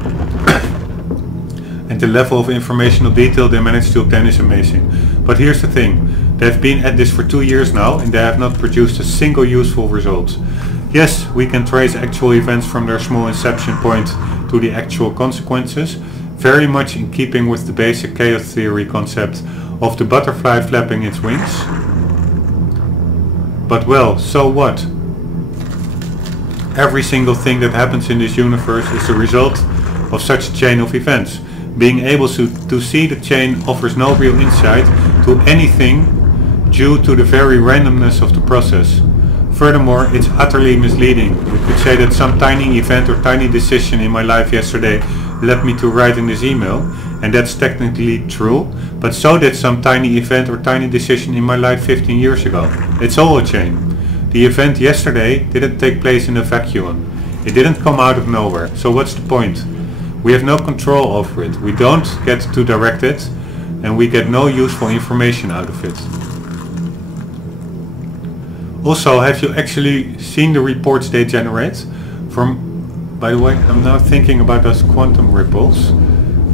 And the level of informational detail they managed to obtain is amazing. But here's the thing. They've been at this for 2 years now and they have not produced a single useful result. Yes, we can trace actual events from their small inception point to the actual consequences, very much in keeping with the basic chaos theory concept of the butterfly flapping its wings. But well, so what? Every single thing that happens in this universe is the result of such a chain of events. Being able to see the chain offers no real insight to anything due to the very randomness of the process. Furthermore, it's utterly misleading. You could say that some tiny event or tiny decision in my life yesterday led me to writing this email, and that's technically true, but so did some tiny event or tiny decision in my life 15 years ago. It's all a chain. The event yesterday didn't take place in a vacuum. It didn't come out of nowhere, so what's the point? We have no control over it, we don't get to direct it, and we get no useful information out of it. Also, have you actually seen the reports they generate? By the way, I'm now thinking about those quantum ripples.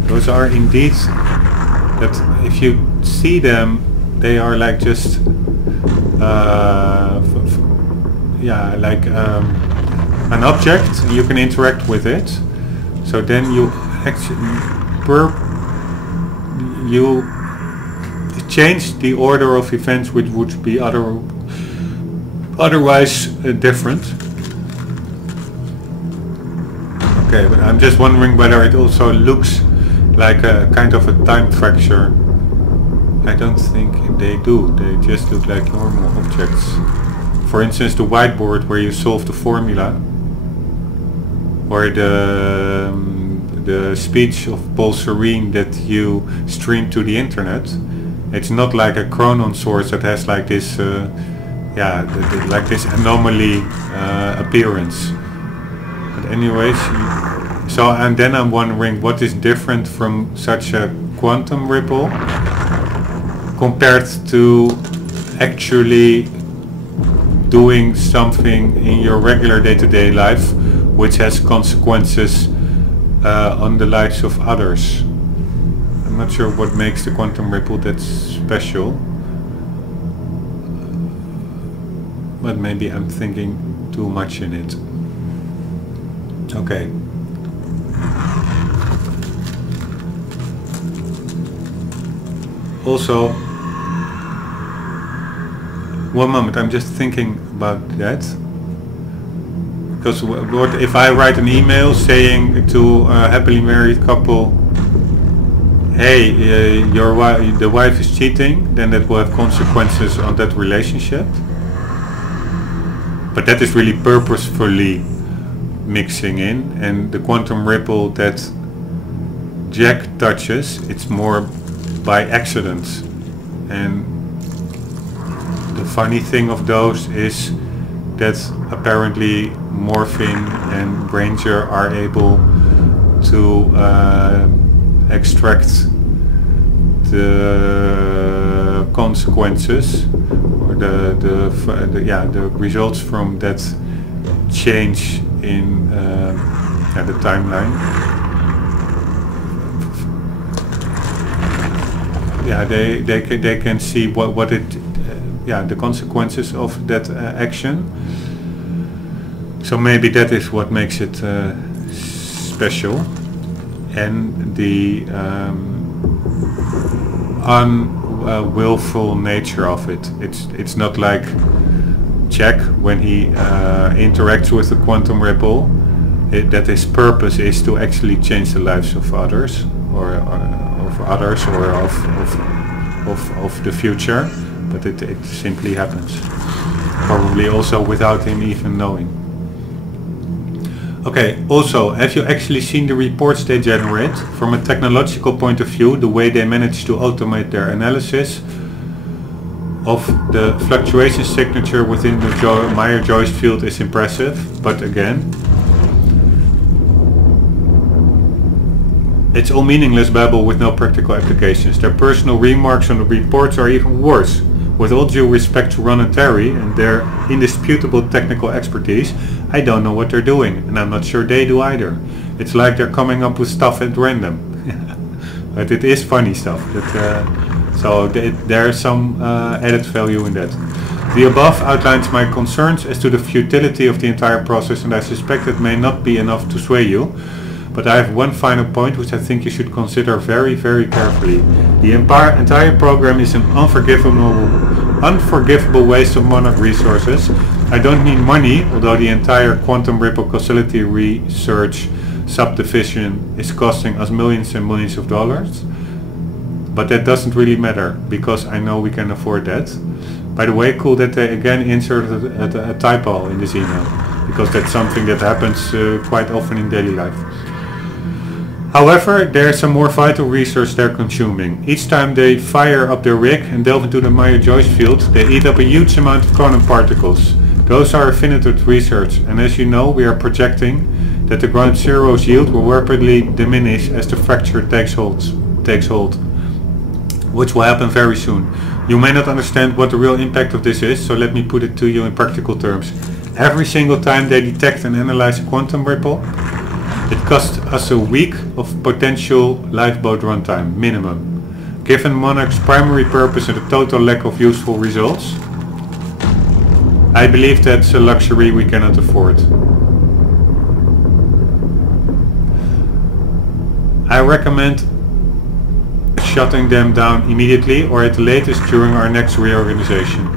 Those are indeed, that if you see them, they are like just, like an object, and you can interact with it. So then you actually, you change the order of events which would be otherwise different. Okay, but I'm just wondering whether it also looks like a kind of a time fracture. I don't think they do. They just look like normal objects. For instance, the whiteboard where you solve the formula, or the speech of Paul Serene that you stream to the internet. It's not like a Chronon source that has like this, like this anomaly appearance. But anyways, so and then I'm wondering what is different from such a quantum ripple compared to actually doing something in your regular day-to-day life which has consequences on the lives of others. I'm not sure what makes the quantum ripple that special, but maybe I'm thinking too much in it. Okay. Also, one moment, I'm just thinking about that. Because what if I write an email saying to a happily married couple, hey, the wife is cheating, then that will have consequences on that relationship. But that is really purposefully mixing in, and the quantum ripple that Jack touches, it's more by accident. And the funny thing of those is that apparently Morphine and Granger are able to extract the consequences or the results from that change in the timeline. Yeah, they can see what it the consequences of that action. So maybe that is what makes it special, and the unwillful nature of it. It's not like Jack when he interacts with the quantum ripple, that his purpose is to actually change the lives of others, or of the future, but it simply happens, probably also without him even knowing. Okay, also, have you actually seen the reports they generate? From a technological point of view, the way they manage to automate their analysis of the fluctuation signature within the Meyer-Joyce field is impressive, but again, it's all meaningless babble with no practical applications. Their personal remarks on the reports are even worse. With all due respect to Ron and Terry and their indisputable technical expertise, I don't know what they're doing, and I'm not sure they do either. It's like they're coming up with stuff at random. But it is funny stuff. That So there is some added value in that. The above outlines my concerns as to the futility of the entire process, and I suspect it may not be enough to sway you. But I have one final point which I think you should consider very, very carefully. The entire program is an unforgivable waste of Monarch resources. I don't mean money, although the entire quantum ripple causality research subdivision is costing us millions and millions of dollars. But that doesn't really matter, because I know we can afford that. By the way, cool that they again inserted a typo in this email, because that's something that happens quite often in daily life. However, there's some more vital research they're consuming. Each time they fire up their rig and delve into the Maya-Joyce field, they eat up a huge amount of quantum particles. Those are finite research, and as you know, we are projecting that the ground zero's yield will rapidly diminish as the fracture takes hold, which will happen very soon. You may not understand what the real impact of this is, so let me put it to you in practical terms. Every single time they detect and analyze a quantum ripple, it costs us a week of potential lifeboat runtime, minimum. Given Monarch's primary purpose and the total lack of useful results, I believe that's a luxury we cannot afford. I recommend shutting them down immediately, or at the latest during our next reorganization.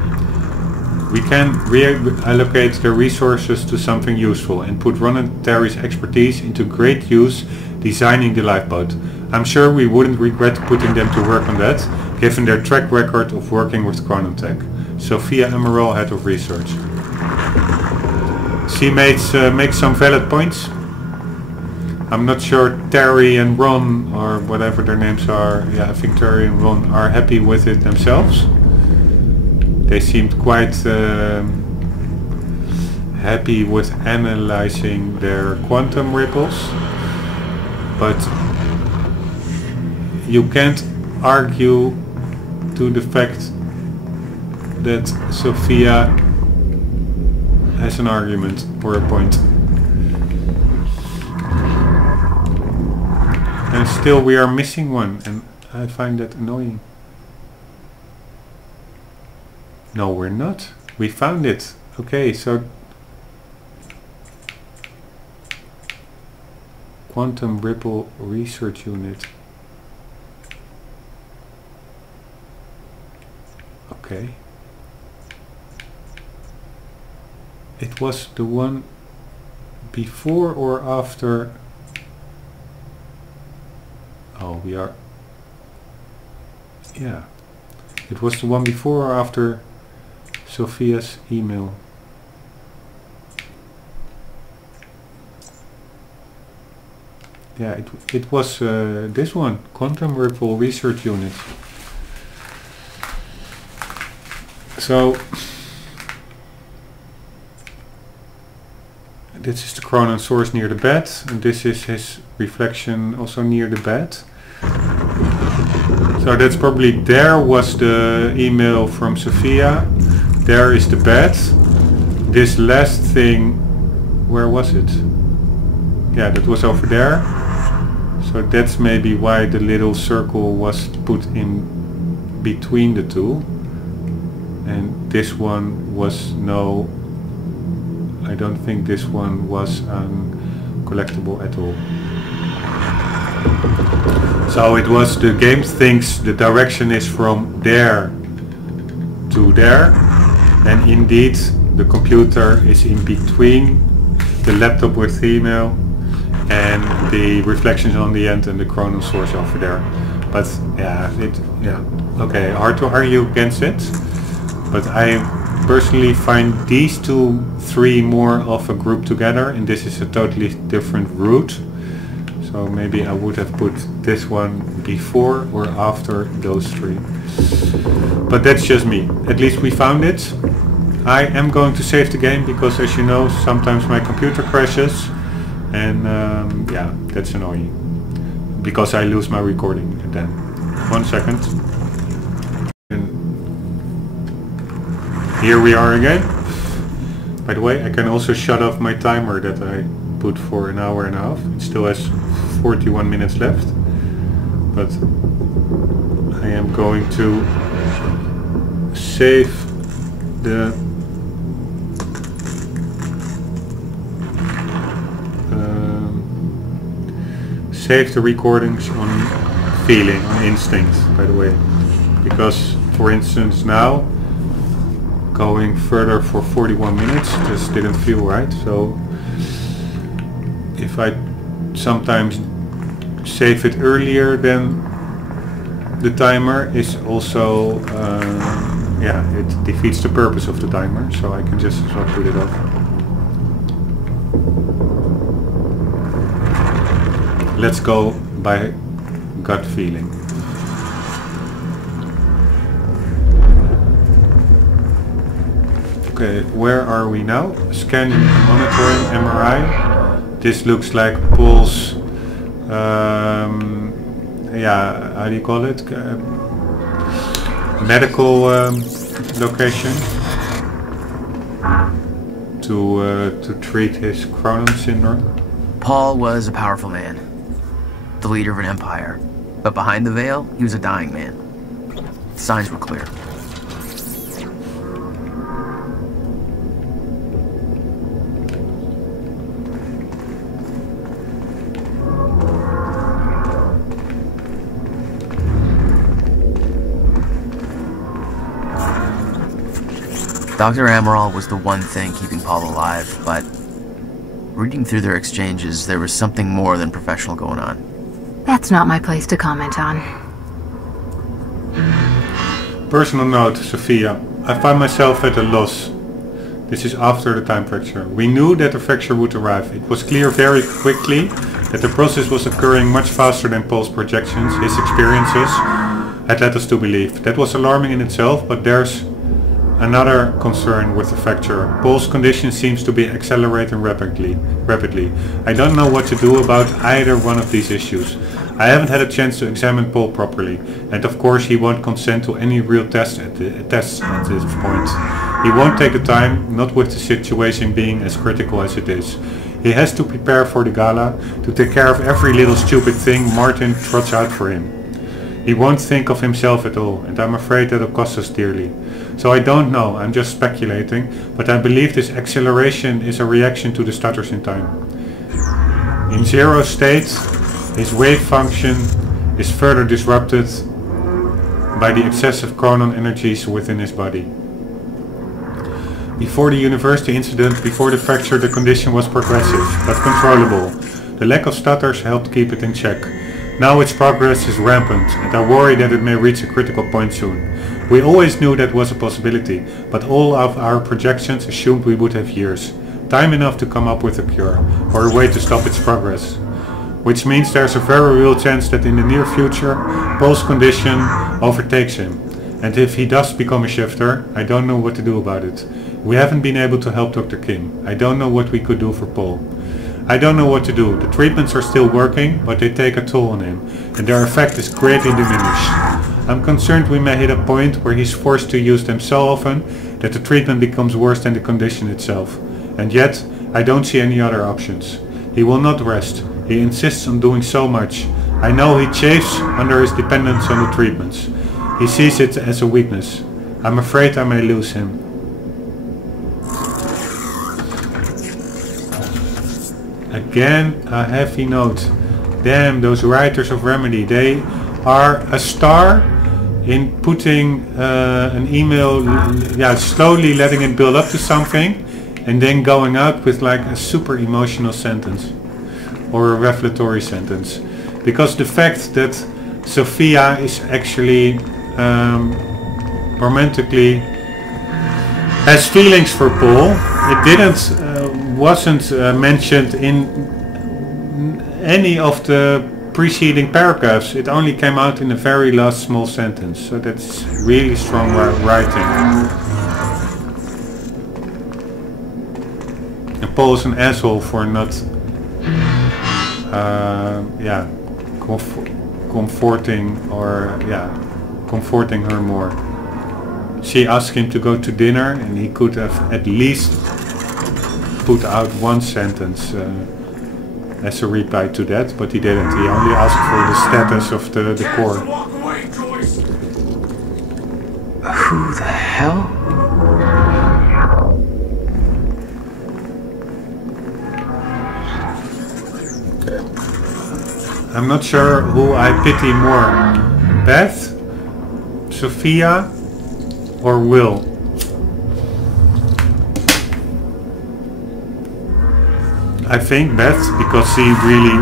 We can reallocate their resources to something useful and put Ron and Terry's expertise into great use designing the lifeboat. I'm sure we wouldn't regret putting them to work on that, given their track record of working with Tech. Sophia Emerald, Head of Research. She makes some valid points. I'm not sure Terry and Ron, or whatever their names are, yeah, I think Terry and Ron are happy with it themselves. They seemed quite happy with analyzing their quantum ripples, but you can't argue to the fact that Sophia has an argument or a point. And still we are missing one, and I find that annoying. No, we're not. We found it. Okay, so Quantum Ripple Research Unit. Okay. It was the one before or after? Oh, we are... Yeah. It was the one before or after Sophia's email. Yeah, it was this one, Quantum Ripple Research Unit. So this is the Cronon source near the bed, and this is his reflection also near the bed. So that's probably, there was the email from Sophia, there is the bed. This last thing, where was it? Yeah, that was over there. So that's maybe why the little circle was put in between the two. And this one was no, I don't think this one was collectible at all. So it was, the game thinks the direction is from there to there, and indeed the computer is in between the laptop with email and the reflections on the end and the Cronon source over there. But yeah, okay, hard to argue against it, but I personally find these three more of a group together, and this is a totally different route. So maybe I would have put this one before or after those three. But that's just me. At least we found it. I am going to save the game because, as you know, sometimes my computer crashes, and yeah, that's annoying because I lose my recording then. 1 second. And here we are again. By the way, I can also shut off my timer that I put for an hour and a half. It still has 41 minutes left, but I am going to save the recordings on feeling, on instinct, by the way, because for instance now going further for 41 minutes just didn't feel right. So if I sometimes save it earlier than the timer, is also yeah, it defeats the purpose of the timer, so I can just as well put it off. Let's go by gut feeling. Okay, where are we now? Scanning, monitoring, MRI. This looks like Paul's, yeah, how do you call it? Medical location to treat his Cronin syndrome. Paul was a powerful man, the leader of an empire, but behind the veil, he was a dying man. The signs were clear. Dr. Amaral was the one thing keeping Paul alive, but reading through their exchanges, there was something more than professional going on. That's not my place to comment on. Personal note, Sophia. I find myself at a loss. This is after the time fracture. We knew that the fracture would arrive. It was clear very quickly that the process was occurring much faster than Paul's projections. His experiences had led us to believe. That was alarming in itself, but there's another concern with the fracture. Paul's condition seems to be accelerating rapidly. I don't know what to do about either one of these issues. I haven't had a chance to examine Paul properly, and of course he won't consent to any real tests at this point. He won't take the time, not with the situation being as critical as it is. He has to prepare for the gala, to take care of every little stupid thing Martin trots out for him. He won't think of himself at all, and I'm afraid that'll cost us dearly. So I don't know, I'm just speculating, but I believe this acceleration is a reaction to the stutters in time. In zero state, his wave function is further disrupted by the excessive chronon energies within his body. Before the university incident, before the fracture, the condition was progressive, but controllable. The lack of stutters helped keep it in check. Now its progress is rampant, and I worry that it may reach a critical point soon. We always knew that was a possibility, but all of our projections assumed we would have years. Time enough to come up with a cure, or a way to stop its progress. Which means there's a very real chance that in the near future, Paul's condition overtakes him. And if he does become a shifter, I don't know what to do about it. We haven't been able to help Dr. Kim. I don't know what we could do for Paul. I don't know what to do. The treatments are still working, but they take a toll on him, and their effect is greatly diminished. I'm concerned we may hit a point where he's forced to use them so often that the treatment becomes worse than the condition itself. And yet, I don't see any other options. He will not rest. He insists on doing so much. I know he chafes under his dependence on the treatments. He sees it as a weakness. I'm afraid I may lose him. Again, a heavy note. Damn, those writers of Remedy, they are a star in putting an email, yeah, slowly letting it build up to something, and then going out with like a super emotional sentence or a revelatory sentence. Because the fact that Sophia is actually romantically has feelings for Paul, it wasn't mentioned in any of the preceding paragraphs. It only came out in the very last small sentence, so that's really strong writing. And Paul is an asshole for not yeah, comforting her more. She asked him to go to dinner, and he could have at least put out one sentence as a reply to that, but he didn't. He only asked for the status of the core. Who the hell? I'm not sure who I pity more. Beth, Sophia, or Will. I think Beth, because she really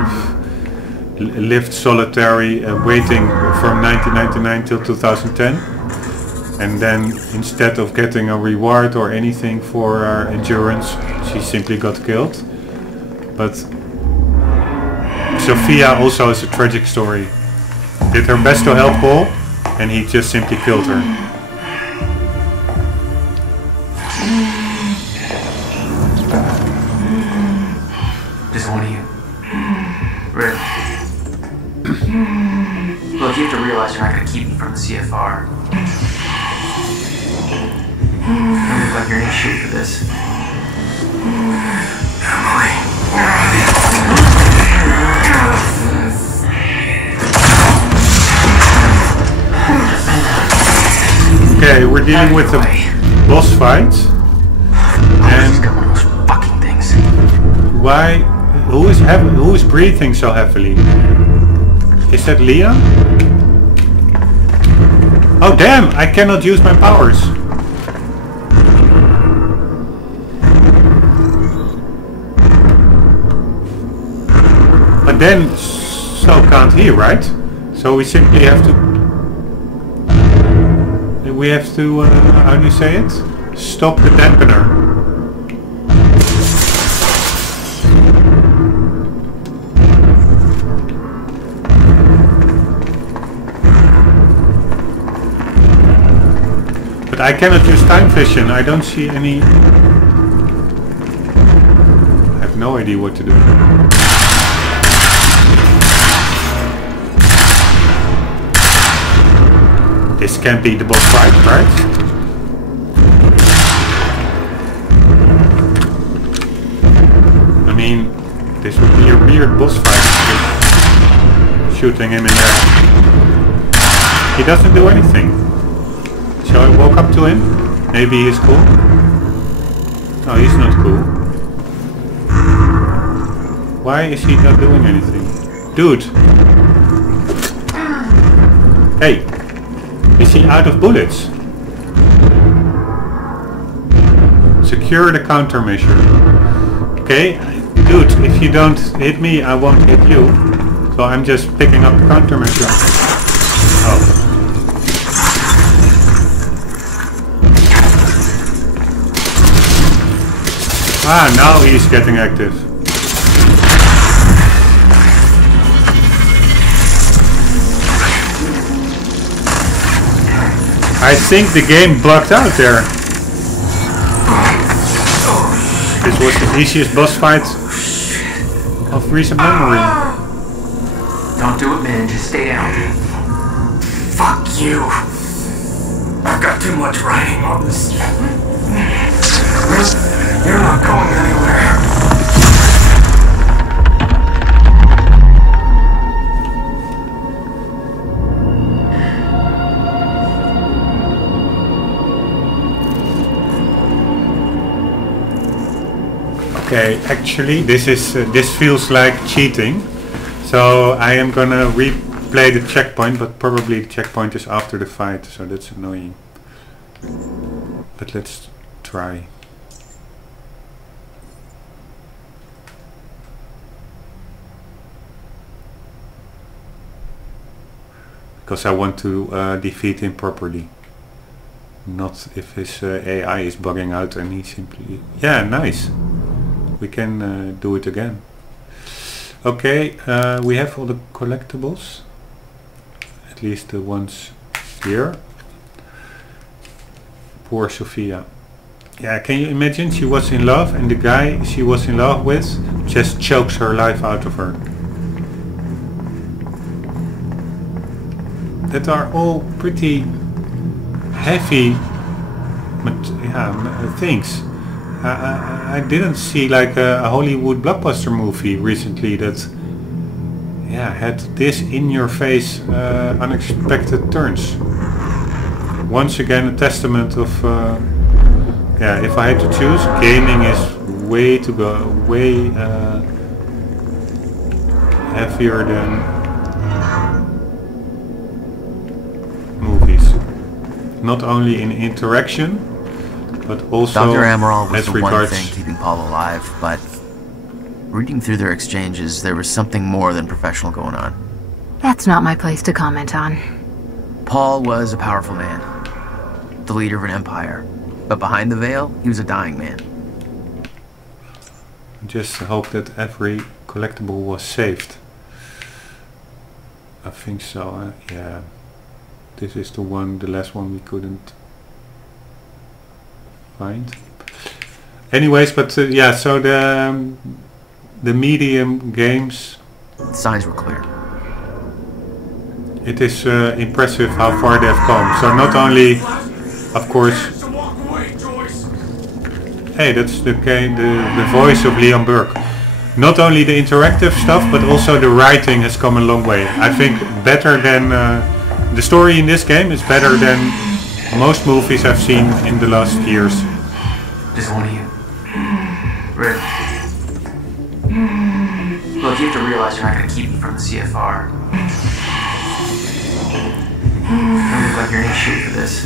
lived solitary waiting from 1999 till 2010. And then instead of getting a reward or anything for her endurance, she simply got killed. But Sophia also has a tragic story. Did her best to help Paul, and he just simply killed her. Just one of you. Really? Look, you have to realize you're not going to keep me from the CFR. You look like you're in shape for this. Okay, we're dealing with a boss fight. And got one of those fucking things. why? Who is breathing so heavily? Is that Leah? Oh damn! I cannot use my powers. But then, so can't he, right? So we simply have to. We have to. How do you say it? Stop the dampener. But I cannot use time vision. I don't see any. I have no idea what to do. This can't be the boss fight, right? I mean, this would be a weird boss fight. Shooting him in there. He doesn't do anything. Shall I walk up to him? Maybe he's cool? No, he's not cool. Why is he not doing anything? Dude! Hey! Is he out of bullets? Secure the countermeasure. Okay, dude, if you don't hit me, I won't hit you. So I'm just picking up the countermeasure. Oh. Ah, now he's getting active. I think the game bugged out there. This was the easiest boss fight of recent memory. Don't do it, man. Just stay down. Fuck you. I've got too much writing on this. You're not going anywhere. Okay, actually this feels like cheating. So I am gonna replay the checkpoint, but probably the checkpoint is after the fight, so that's annoying. But let's try. Because I want to defeat him properly. Not if his AI is bugging out and he simply... Yeah, nice. We can do it again. Okay, we have all the collectibles. At least the ones here. Poor Sophia. Yeah, can you imagine? She was in love and the guy she was in love with just chokes her life out of her. That are all pretty heavy things. I didn't see like a Hollywood blockbuster movie recently that had this in your face unexpected turns. once again a testament of yeah, if I had to choose, gaming is way heavier than movies. Not only in interaction, but also Dr. Amaral was as the one regards thing keeping Paul alive, but reading through their exchanges, there was something more than professional going on. That's not my place to comment on. Paul was a powerful man, the leader of an empire, but behind the veil, he was a dying man. just hope that every collectible was saved. I think so, yeah. This is the last one we couldn't find. Anyways, but yeah, so the medium games, The signs were clear. it is impressive how far they've come. So not only, of course, hey, that's the voice of Leon Burke. Not only the interactive stuff, but also the writing has come a long way. I think better than the story in this game is better than most movies I've seen in the last years. Just one of you. Rick. Look, you have to realize you're not going to keep me from the CFR. You look like you're in any shape for this.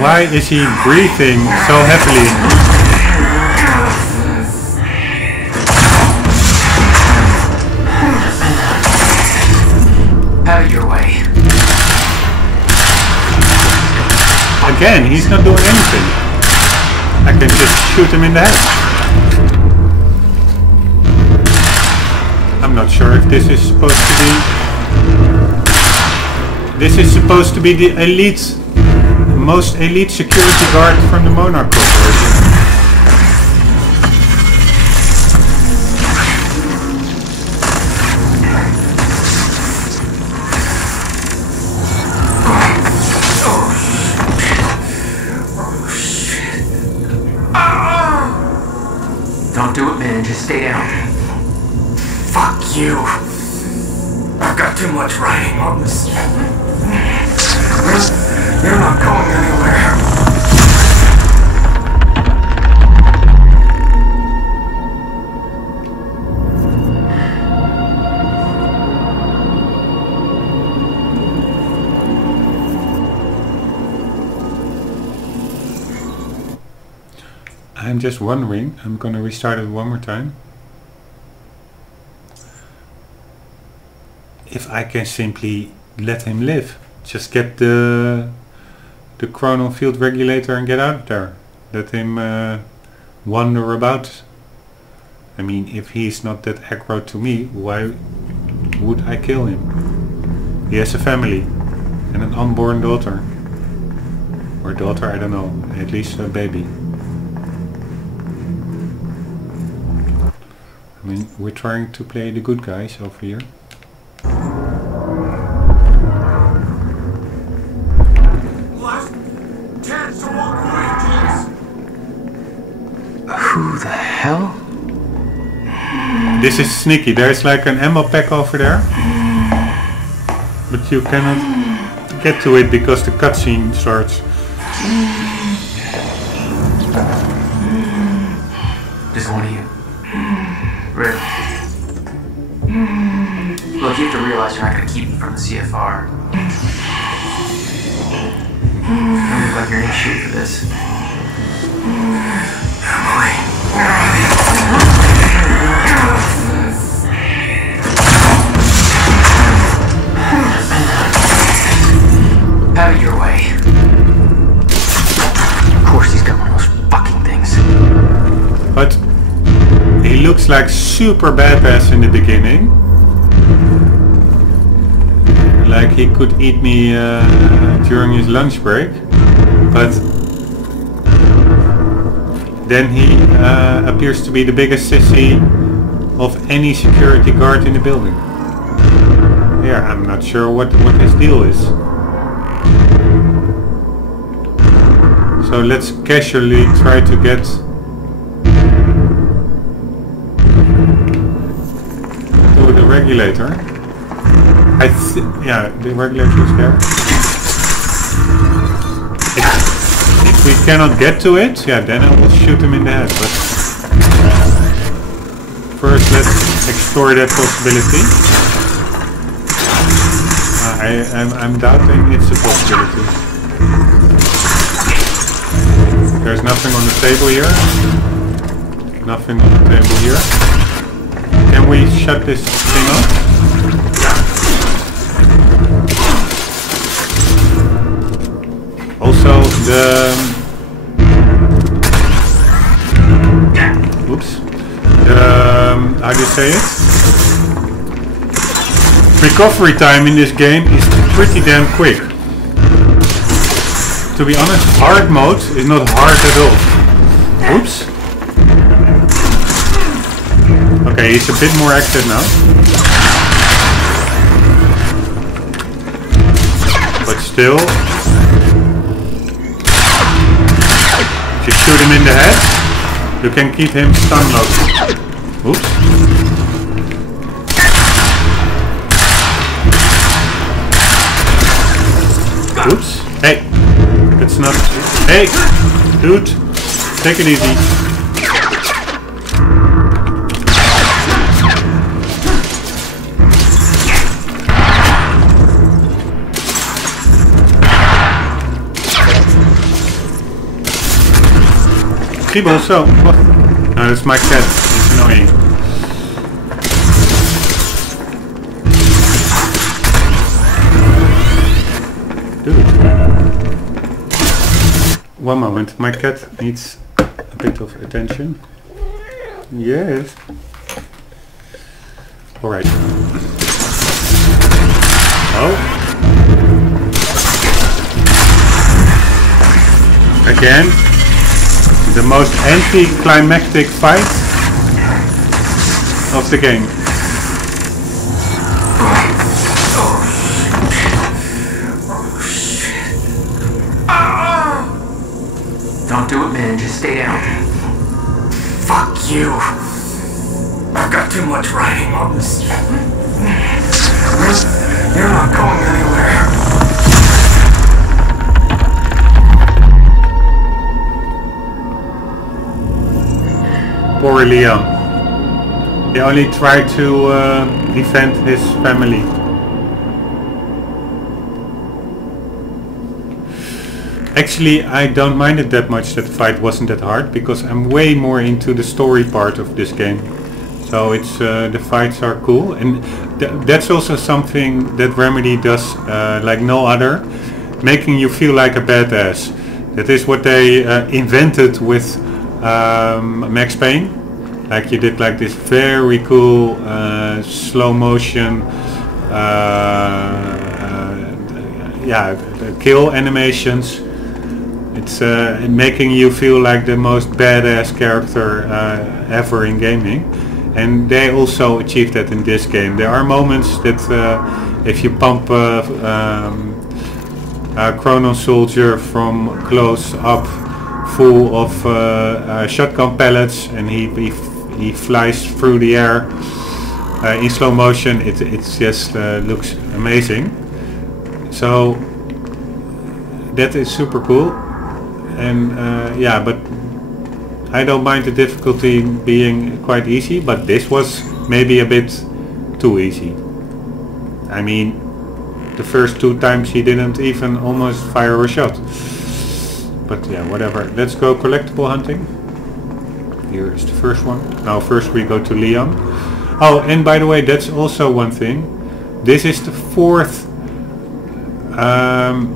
Why is he breathing so heavily? Have it your way. Again, he's not doing anything. I can just shoot him in the head. I'm not sure if this is supposed to be... This is supposed to be the elite, most elite security guard from the Monarch Corporation. Don't do it, man. Just stay down. Fuck you. I've got too much writing on this. You're not going anywhere. I'm just wondering, I'm gonna restart it one more time. If I can simply let him live. Just get the chrono field regulator and get out of there. Let him wander about. I mean, if he's not that aggro to me, why would I kill him? He has a family and an unborn daughter. Or daughter, I don't know. At least a baby. I mean, we're trying to play the good guys over here. Last chance to walk away, Joyce. Who the hell? This is sneaky. There's like an ammo pack over there. But you cannot get to it because the cutscene starts. Just one of you. Rick. Look, you have to realize you're not going to keep me from the CFR. You look like you're in any shape for this. Have it your way. Of course he's got one of those fucking things. But he looks like super badass in the beginning. Like he could eat me during his lunch break. But then he appears to be the biggest sissy of any security guard in the building. Yeah, I'm not sure what his deal is. So let's casually try to get to the regulator. Yeah, the regulator is there. cannot get to it, yeah, then I will shoot him in the head. But first, let's explore that possibility. I'm doubting it's a possibility. There's nothing on the table here. Nothing on the table here. Can we shut this thing off? Also, oops. How do you say it? Recovery time in this game is pretty damn quick. To be honest, hard mode is not hard at all. Oops. Okay, he's a bit more active now. But still, if you shoot him in the head, you can keep him stun locked. Oops. Oops. Hey. It's not... Hey! Dude! Take it easy. People, so... What? No, that's my cat. It's annoying. Dude. One moment, my cat needs a bit of attention. Yes. Alright. Oh. Again, the most anticlimactic fight of the game. Don't do it, man. Just stay down. Fuck you. I've got too much writing on this. You're not going anywhere. Poor Leon. He only tried to defend his family. Actually, I don't mind it that much that the fight wasn't that hard, because I'm way more into the story part of this game. So it's the fights are cool, and that's also something that Remedy does like no other, making you feel like a badass. That is what they invented with Max Payne. Like you did like this very cool slow motion kill animations. It's making you feel like the most badass character ever in gaming, and they also achieved that in this game. There are moments that if you pump a Chronon Soldier from close up, full of shotgun pellets, and he flies through the air in slow motion, it just looks amazing. So that is super cool. And yeah, but I don't mind the difficulty being quite easy, but this was maybe a bit too easy. I mean, the first 2 times he didn't even almost fire a shot. But yeah, whatever. Let's go collectible hunting. Here is the first one. Now first we go to Leon. Oh, and by the way, that's also one thing. This is the 4th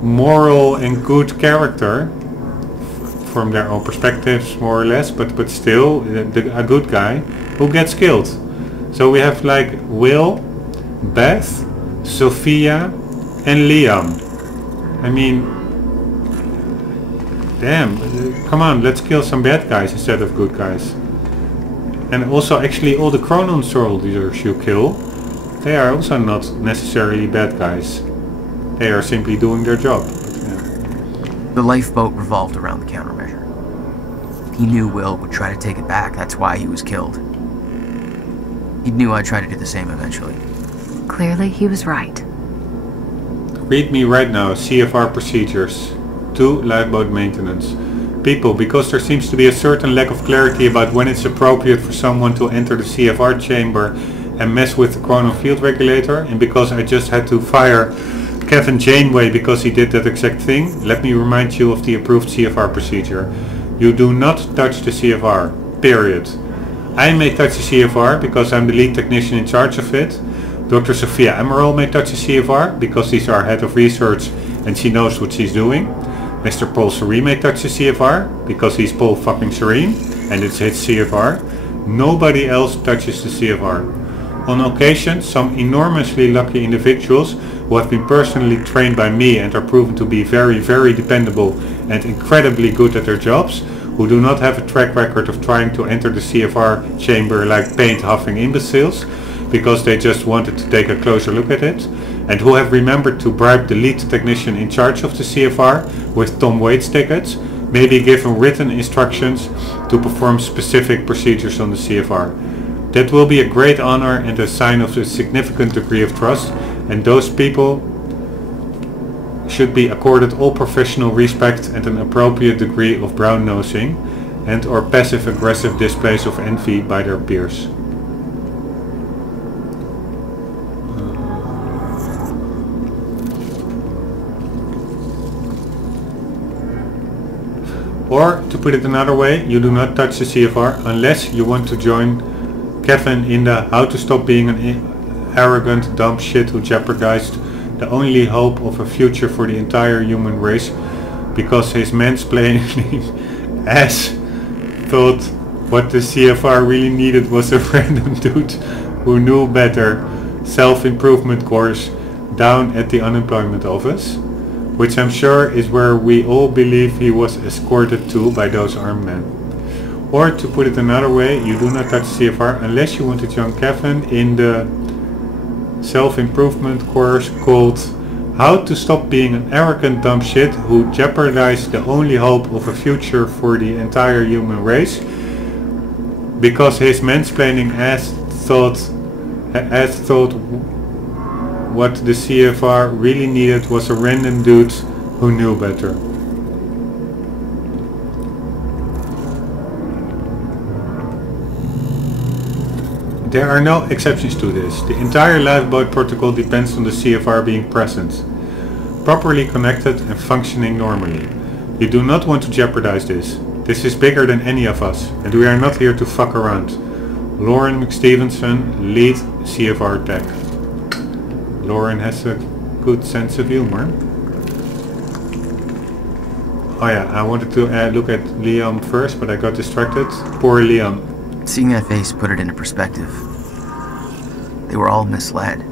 moral and good character from their own perspectives, more or less, but still a good guy who gets killed. So we have like Will, Beth, Sophia and Leon. I mean, damn, come on, let's kill some bad guys instead of good guys. And also actually all the Chronon soldiers you kill, they are also not necessarily bad guys. They are simply doing their job. But, yeah. The lifeboat revolved around the countermeasure. He knew Will would try to take it back, that's why he was killed. He knew I'd try to do the same eventually. Clearly he was right. Read me right now, CFR procedures. 2, lifeboat maintenance. people, because there seems to be a certain lack of clarity about when it's appropriate for someone to enter the CFR chamber and mess with the chrono field regulator, and because I just had to fire Kevin Janeway because he did that exact thing, let me remind you of the approved CFR procedure. You do not touch the CFR, period. I may touch the CFR because I'm the lead technician in charge of it. Dr. Sophia Emerald may touch the CFR because she's our head of research and she knows what she's doing. Mr. Paul Serene may touch the CFR because he's Paul fucking Serene and it's his CFR. Nobody else touches the CFR. On occasion, some enormously lucky individuals who have been personally trained by me and are proven to be very, very dependable and incredibly good at their jobs, who do not have a track record of trying to enter the CFR chamber like paint-huffing imbeciles because they just wanted to take a closer look at it, and who have remembered to bribe the lead technician in charge of the CFR with Tom Waits tickets, may be given written instructions to perform specific procedures on the CFR. That will be a great honor and a sign of a significant degree of trust, and those people should be accorded all professional respect and an appropriate degree of brown-nosing and or passive-aggressive displays of envy by their peers. Or, to put it another way, you do not touch the CFR unless you want to join Kevin in the how to stop being an arrogant dumb shit who jeopardized the only hope of a future for the entire human race because his mansplaining ass thought what the CFR really needed was a random dude who knew better self-improvement course down at the unemployment office, which I'm sure is where we all believe he was escorted to by those armed men. Or to put it another way, you do not touch CFR unless you want to join Kevin in the self-improvement course called How to Stop Being an Arrogant Dumb Shit Who Jeopardized the Only Hope of a Future for the Entire Human Race, because his mansplaining ass thought what the CFR really needed was a random dude who knew better. There are no exceptions to this. The entire lifeboat protocol depends on the CFR being present, properly connected and functioning normally. You do not want to jeopardize this. This is bigger than any of us, and we are not here to fuck around. Lauren McStevenson, lead CFR tech. Lauren has a good sense of humor. Oh yeah, I wanted to look at Liam first, but I got distracted. Poor Liam. Seeing that face put it into perspective. They were all misled,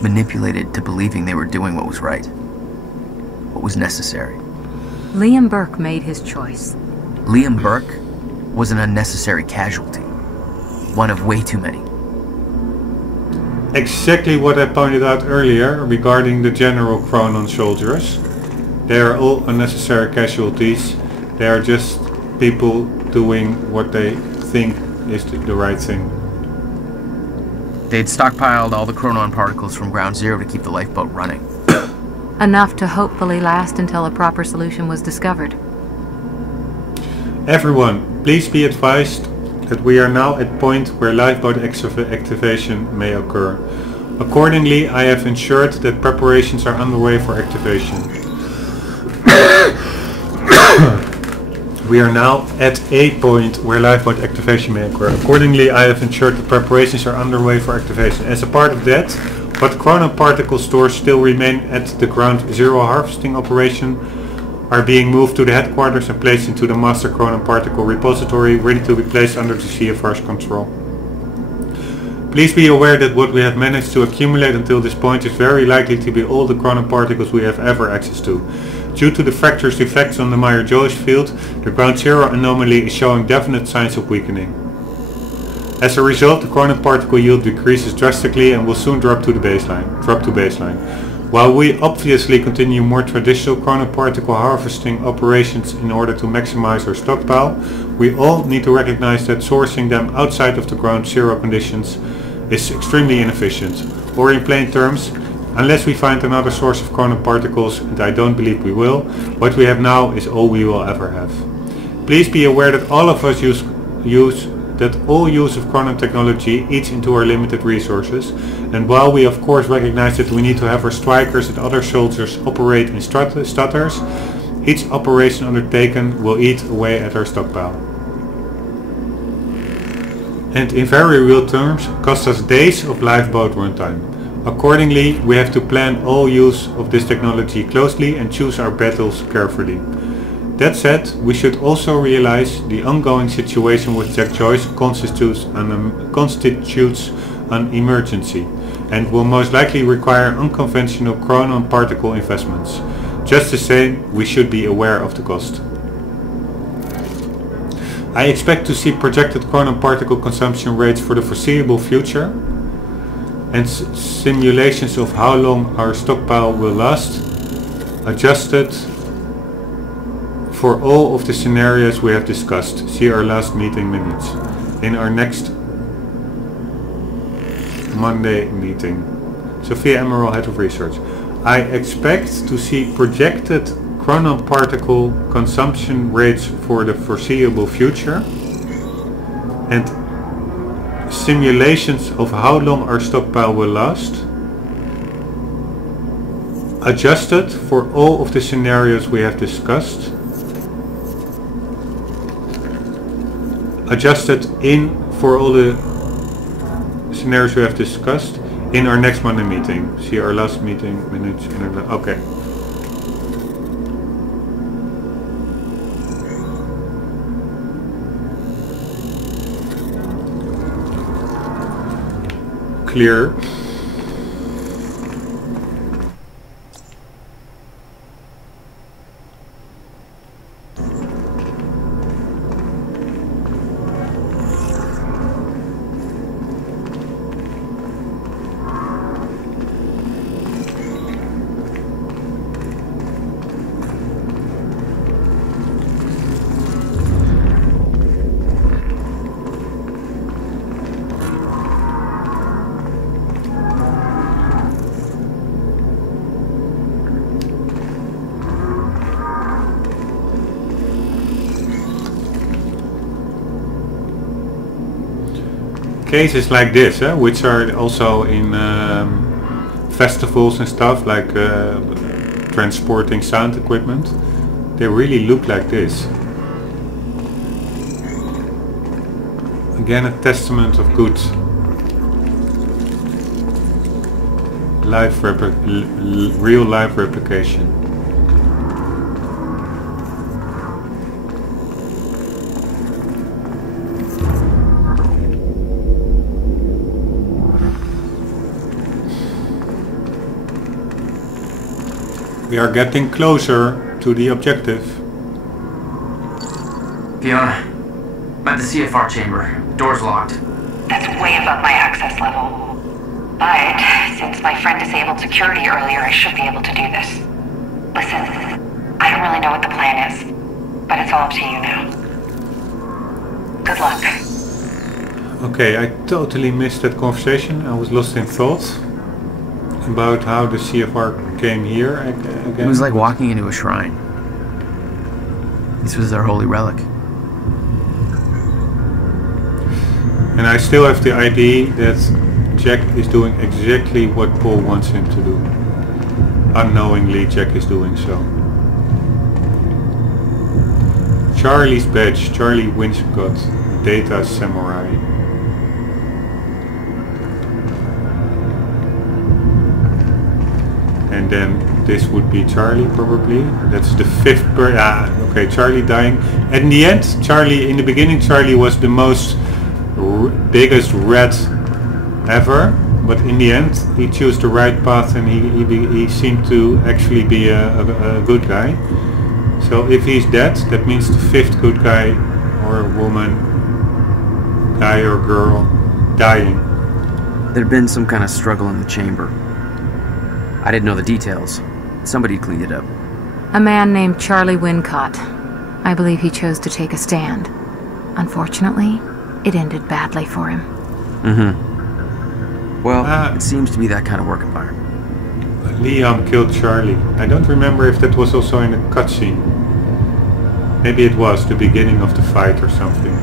manipulated to believing they were doing what was right, what was necessary. Liam Burke made his choice. Liam Burke was an unnecessary casualty, one of way too many. Exactly what I pointed out earlier regarding the general Chronon soldiers. They are all unnecessary casualties. They are just people doing what they think is the right thing. They'd stockpiled all the chronon particles from Ground Zero to keep the lifeboat running. Enough to hopefully last until a proper solution was discovered. Everyone, please be advised that we are now at point where lifeboat activation may occur. Accordingly, I have ensured that preparations are underway for activation. We are now at a point where lifeboat activation may occur. Accordingly, I have ensured that preparations are underway for activation. As a part of that, what chronon particle stores still remain at the Ground Zero harvesting operation are being moved to the headquarters and placed into the master chronon particle repository, ready to be placed under the CFR's control. Please be aware that what we have managed to accumulate until this point is very likely to be all the chronon particles we have ever access to. Due to the fracture's effects on the Meyer-Joyce field, the Ground Zero anomaly is showing definite signs of weakening. As a result, the chronon particle yield decreases drastically and will soon drop to baseline. While we obviously continue more traditional chronon particle harvesting operations in order to maximize our stockpile, we all need to recognize that sourcing them outside of the Ground Zero conditions is extremely inefficient. Or in plain terms, unless we find another source of chronon particles, and I don't believe we will, what we have now is all we will ever have. Please be aware that all of us use all use of Chronon technology eats into our limited resources, and while we of course recognize that we need to have our strikers and other soldiers operate in stutters, each operation undertaken will eat away at our stockpile. And in very real terms, cost us days of lifeboat runtime. Accordingly, we have to plan all use of this technology closely and choose our battles carefully. That said, we should also realize the ongoing situation with Jack Joyce constitutes an emergency and will most likely require unconventional chronon particle investments. Just the same, we should be aware of the cost. I expect to see projected chronon particle consumption rates for the foreseeable future and simulations of how long our stockpile will last, adjusted for all of the scenarios we have discussed. See our last meeting minutes. In our next Monday meeting. Sophia Emerald, Head of Research. I expect to see projected chronon particle consumption rates for the foreseeable future and simulations of how long our stockpile will last, adjusted for all of the scenarios we have discussed, adjusted in for all the scenarios we have discussed in our next Monday meeting. See our last meeting minutes. Okay. Clear. Cases like this, which are also in festivals and stuff, like transporting sound equipment, they really look like this. Again, a testament of good real life replication. We are getting closer to the objective. Fiona, I'm at the CFR chamber. Door's locked. That's way above my access level. But since my friend disabled security earlier, I should be able to do this. Listen, I don't really know what the plan is, but it's all up to you now. Good luck. Okay, I totally missed that conversation. I was lost in thought about how the CFR came here again. It was like walking into a shrine. This was their holy relic. And I still have the idea that Jack is doing exactly what Paul wants him to do. Unknowingly, Jack is doing so. Charlie's badge, Charlie Winscott, Data Samurai. And then this would be Charlie probably. That's the fifth okay, Charlie dying. In the end, Charlie, in the beginning, Charlie was the most biggest rat ever. But in the end, he chose the right path and he seemed to actually be a good guy. So if he's dead, that means the fifth good guy or woman, guy or girl, dying. There'd been some kind of struggle in the chamber. I didn't know the details. Somebody cleaned it up. A man named Charlie Winscott. I believe he chose to take a stand. Unfortunately, it ended badly for him. Mm-hmm. Well, it seems to be that kind of work environment. Liam killed Charlie. I don't remember if that was also in a cutscene. Maybe it was the beginning of the fight or something.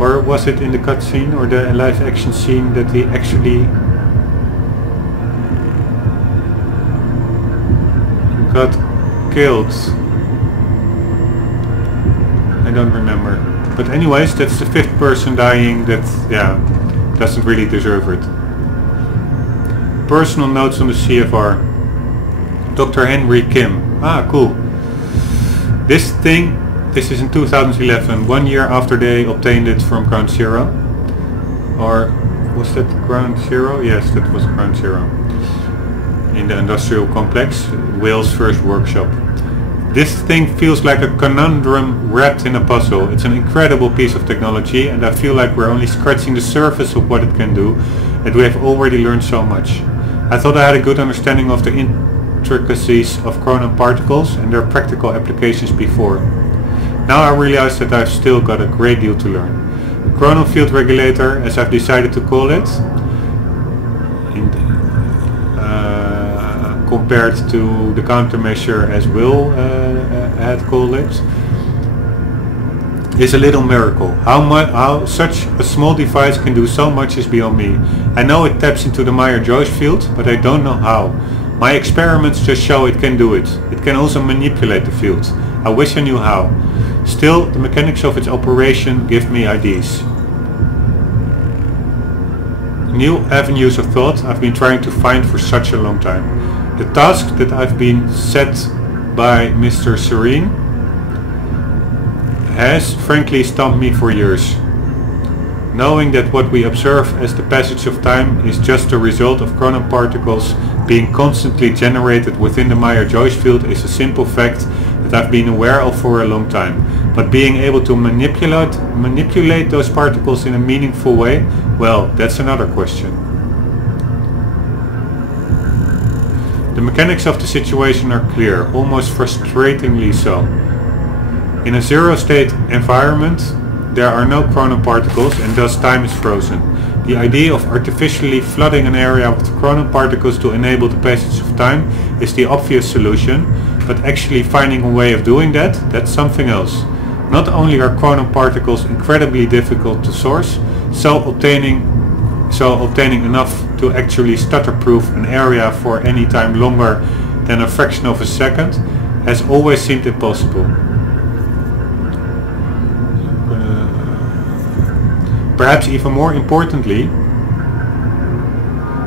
Or was it in the cutscene or the live action scene that he actually got killed? I don't remember. But anyways, that's the 5th person dying that, yeah, doesn't really deserve it. Personal notes on the CFR. Dr. Henry Kim. Ah, cool. This is in 2011, 1 year after they obtained it from Ground Zero. Or was that Ground Zero? Yes, that was Ground Zero. In the industrial complex, Wales' first workshop. This thing feels like a conundrum wrapped in a puzzle. It's an incredible piece of technology, and I feel like we're only scratching the surface of what it can do, and we have already learned so much. I thought I had a good understanding of the intricacies of chronon particles and their practical applications before. Now I realize that I've still got a great deal to learn. The chronon field regulator, as I've decided to call it, compared to the countermeasure as Will had called it, is a little miracle. How such a small device can do so much is beyond me. I know it taps into the Meyer-Joyce field, but I don't know how. My experiments just show it can do it. It can also manipulate the field. I wish I knew how. Still, the mechanics of its operation give me ideas. New avenues of thought I've been trying to find for such a long time. The task that I've been set by Mr. Serene has frankly stumped me for years. Knowing that what we observe as the passage of time is just a result of chronon particles being constantly generated within the Meyer-Joyce field is a simple fact that I've been aware of for a long time. But being able to manipulate those particles in a meaningful way, well, that's another question. The mechanics of the situation are clear, almost frustratingly so. In a zero-state environment, there are no chronon particles and thus time is frozen. The idea of artificially flooding an area with chronon particles to enable the passage of time is the obvious solution, but actually finding a way of doing that, that's something else. Not only are chronon particles incredibly difficult to source, so obtaining enough to actually stutter-proof an area for any time longer than a fraction of a second has always seemed impossible. Perhaps even more importantly,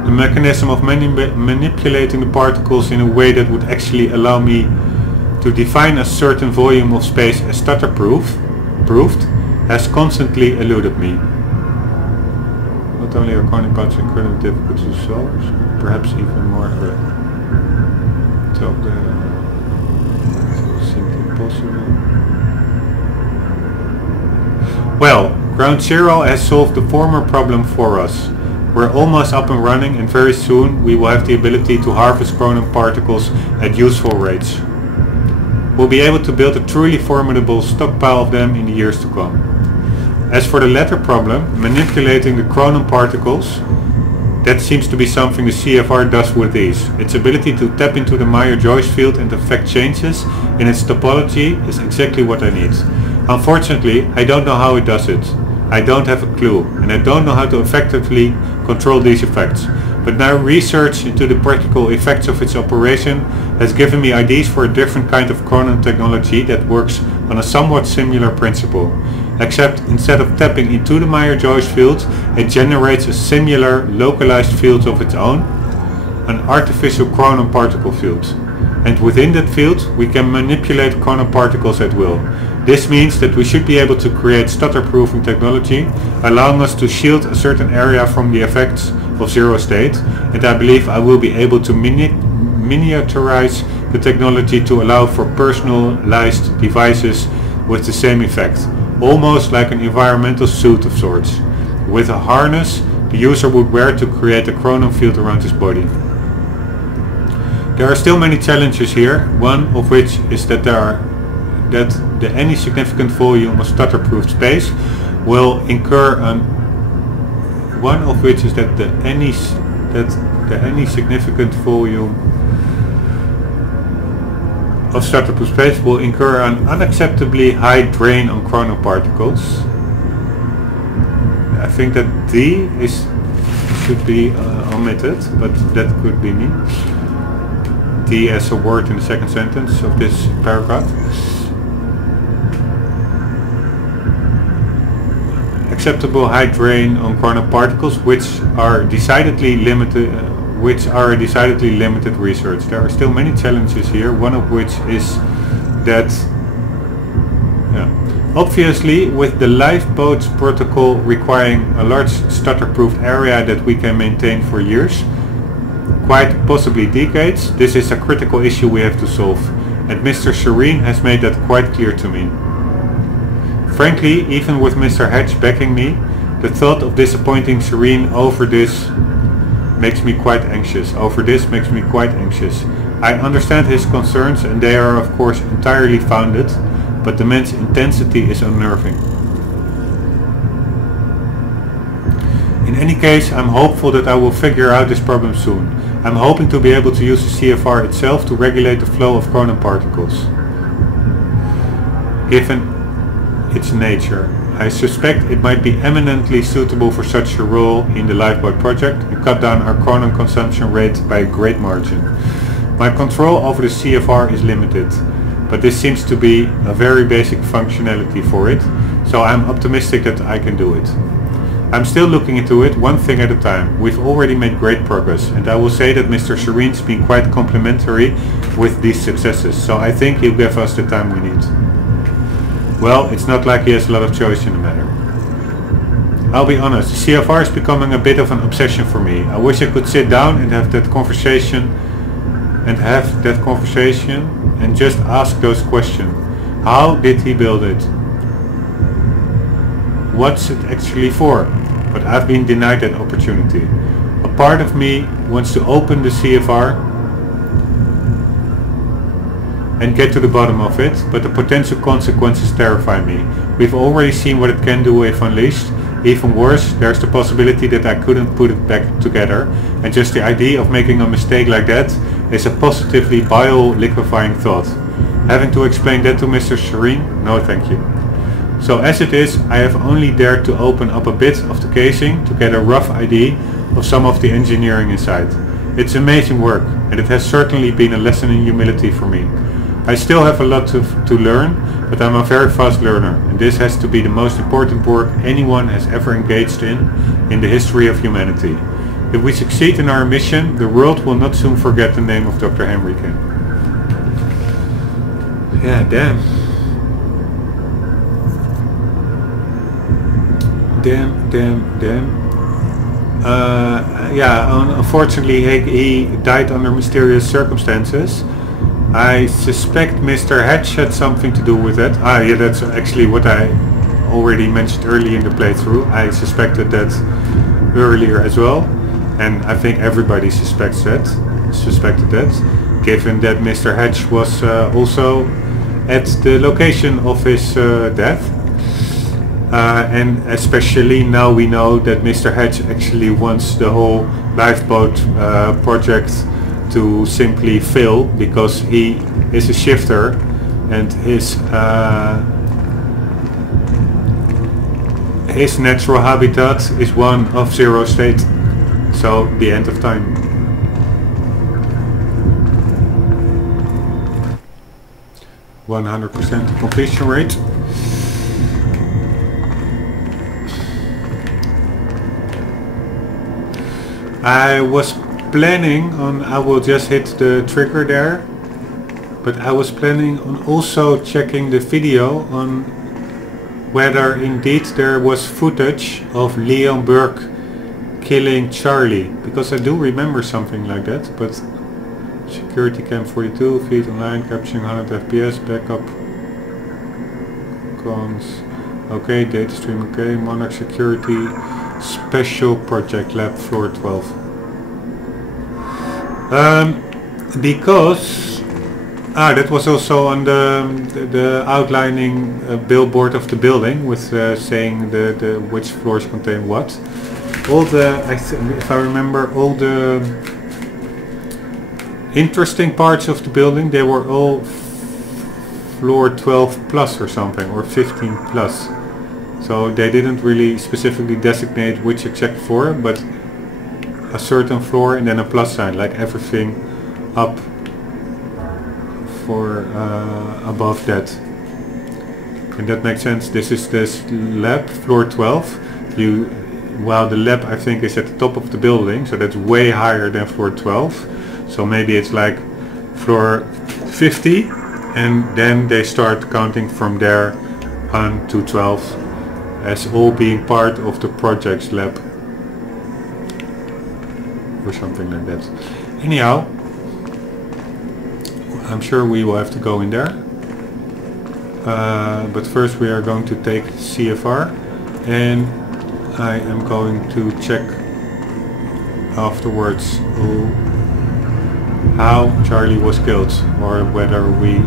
the mechanism of manipulating the particles in a way that would actually allow me to define a certain volume of space as stutter-proofed has constantly eluded me. Not only are chronon particles incredibly difficult to solve, perhaps even more simply impossible. Well, Ground Zero has solved the former problem for us. We're almost up and running, and very soon we will have the ability to harvest chronon particles at useful rates. We'll be able to build a truly formidable stockpile of them in the years to come. As for the latter problem, manipulating the chronon particles, that seems to be something the CFR does with ease. Its ability to tap into the Meyer-Joyce field and affect changes in its topology is exactly what I need. Unfortunately, I don't know how it does it. I don't have a clue, and I don't know how to effectively control these effects. But now research into the practical effects of its operation has given me ideas for a different kind of chronon technology that works on a somewhat similar principle. Except instead of tapping into the Meyer-Joyce field, it generates a similar localized field of its own, an artificial chronon particle field. And within that field, we can manipulate chronon particles at will. This means that we should be able to create stutter-proofing technology, allowing us to shield a certain area from the effects of zero state, and I believe I will be able to miniaturize the technology to allow for personalized devices with the same effect, almost like an environmental suit of sorts, with a harness the user would wear to create a chronon field around his body. There are still many challenges here, one of which is that any significant volume of stutter-proofed space will incur any significant volume of startup space will incur an unacceptably high drain on chronoparticles. I think that D should be omitted, but that could be me. D as a word in the second sentence of this paragraph. Acceptable high drain on chronoparticles, which are decidedly limited. Research. There are still many challenges here, one of which is that obviously with the lifeboats protocol requiring a large stutter-proof area that we can maintain for years, quite possibly decades, this is a critical issue we have to solve, and Mr. Serene has made that quite clear to me. Frankly, even with Mr. Hatch backing me, the thought of disappointing Serene over this makes me quite anxious. I understand his concerns, and they are of course entirely founded, but the man's intensity is unnerving. In any case, I'm hopeful that I will figure out this problem soon. I'm hoping to be able to use the CFR itself to regulate the flow of chronoparticles, given its nature. I suspect it might be eminently suitable for such a role in the lifeboat project and cut down our chronon consumption rate by a great margin. My control over the CFR is limited, but this seems to be a very basic functionality for it, so I'm optimistic that I can do it. I'm still looking into it, one thing at a time. We've already made great progress, and I will say that Mr. Serene's been quite complimentary with these successes, so I think he'll give us the time we need. Well, it's not like he has a lot of choice in the matter. I'll be honest, the CFR is becoming a bit of an obsession for me. I wish I could sit down and have that conversation and just ask those questions. How did he build it? What's it actually for? But I've been denied that opportunity. A part of me wants to open the CFR and get to the bottom of it, but the potential consequences terrify me. We've already seen what it can do if unleashed. Even worse, there's the possibility that I couldn't put it back together, and just the idea of making a mistake like that is a positively bile-liquefying thought. Having to explain that to Mr. Serene? No thank you. So as it is, I have only dared to open up a bit of the casing to get a rough idea of some of the engineering inside. It's amazing work, and it has certainly been a lesson in humility for me. I still have a lot to learn, but I'm a very fast learner, and this has to be the most important work anyone has ever engaged in the history of humanity. If we succeed in our mission, the world will not soon forget the name of Dr. Henriken. Yeah, damn. Unfortunately he died under mysterious circumstances. I suspect Mr. Hatch had something to do with it. Yeah, that's actually what I already mentioned early in the playthrough. I suspected that earlier as well, and I think everybody suspected that, given that Mr. Hatch was also at the location of his death. And especially now we know that Mr. Hatch actually wants the whole lifeboat project to simply fail, because he is a shifter and his natural habitat is one of zero state, so the end of time. %100% completion rate. I was planning on, I will just hit the trigger there, but I was planning on also checking the video on whether indeed there was footage of Leon Burke killing Charlie, because I do remember something like that. But security cam 42 feet online, capturing 100 FPS, backup cons, okay, data stream okay, Monarch security, special project lab floor 12. Because that was also on the outlining billboard of the building with saying the which floors contain what. All the, if I remember, all the interesting parts of the building, they were all floor 12 plus or something, or 15 plus. So they didn't really specifically designate which exact floor, but a certain floor and then a plus sign, like everything up for above that. And that makes sense. This is this lab, floor 12. While the lab I think is at the top of the building, so that's way higher than floor 12. So maybe it's like floor 50, and then they start counting from there on to 12 as all being part of the project's lab. Or something like that. Anyhow, I'm sure we will have to go in there. But first we are going to take CFR, and I am going to check afterwards how Charlie was killed, or whether we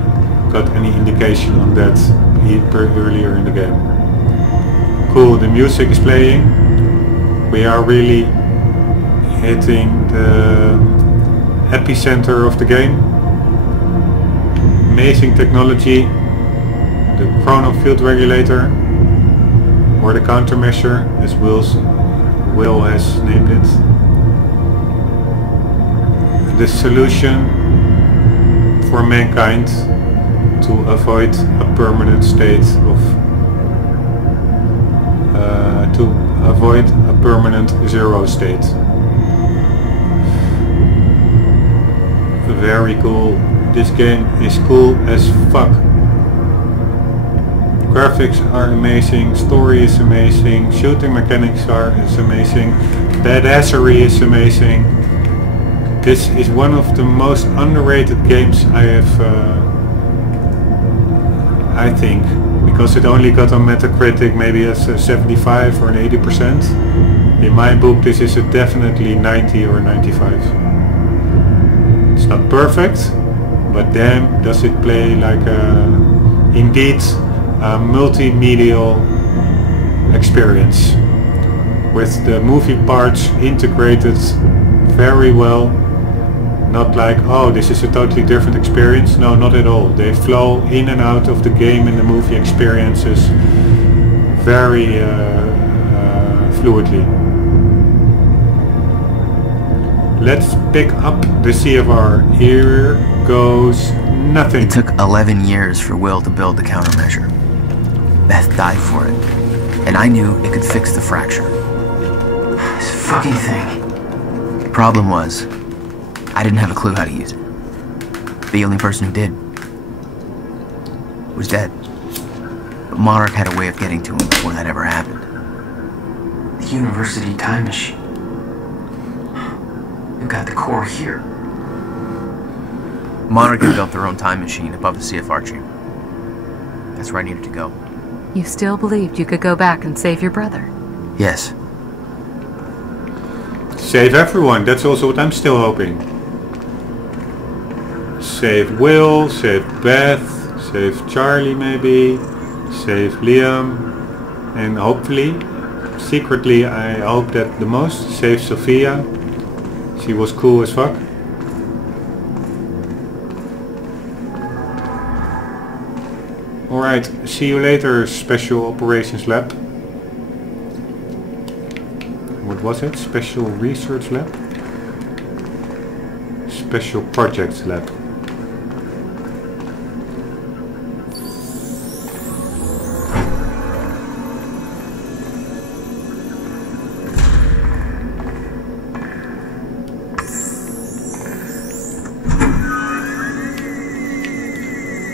got any indication on that earlier in the game. Cool, the music is playing. We are really hitting the epicenter of the game. Amazing technology. The chrono field regulator, or the countermeasure as Will has named it. The solution for mankind to avoid a permanent state of to avoid a permanent zero state. Very cool. This game is cool as fuck. Graphics are amazing, story is amazing, shooting mechanics is amazing, badassery is amazing. This is one of the most underrated games I have, I think, because it only got on Metacritic maybe as a 75 or an 80%. In my book this is a definitely 90 or 95. It's not perfect, but damn does it play like indeed a multimedia experience, with the movie parts integrated very well. Not like, oh, this is a totally different experience. No, not at all. They flow in and out of the game and the movie experiences very fluidly. Let's pick up the CFR. Here goes nothing. It took 11 years for Will to build the countermeasure. Beth died for it, and I knew it could fix the fracture. This fucking thing. The problem was, I didn't have a clue how to use it. The only person who did was dead. But Monarch had a way of getting to him before that ever happened. The university time machine. You got the core here. Monarch had built their own time machine above the CFR chamber. That's where I needed to go. You still believed you could go back and save your brother? Yes. Save everyone, that's also what I'm still hoping. Save Will, save Beth, save Charlie maybe, save Liam, and hopefully, secretly I hope that the most, save Sophia. She was cool as fuck. Alright, see you later, Special Operations Lab. What was it? Special Research Lab? Special Projects Lab.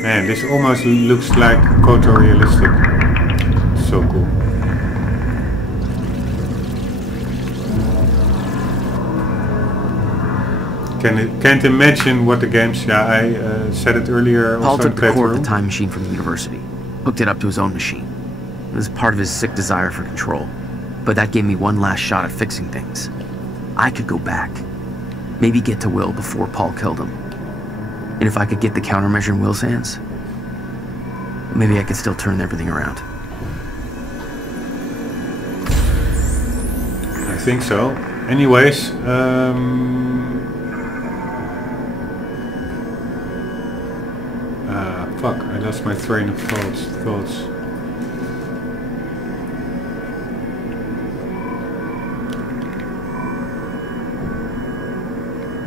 Man, this almost looks like photorealistic. So cool. Can't imagine what the games... Yeah, I said it earlier. Paul Also took the core of the playthrough. time machine from the university, hooked it up to his own machine. It was part of his sick desire for control, but that gave me one last shot at fixing things. I could go back, maybe get to Will before Paul killed him. And if I could get the countermeasure in Will's hands, maybe I could still turn everything around. I think so. Anyways, Fuck, I lost my train of thoughts.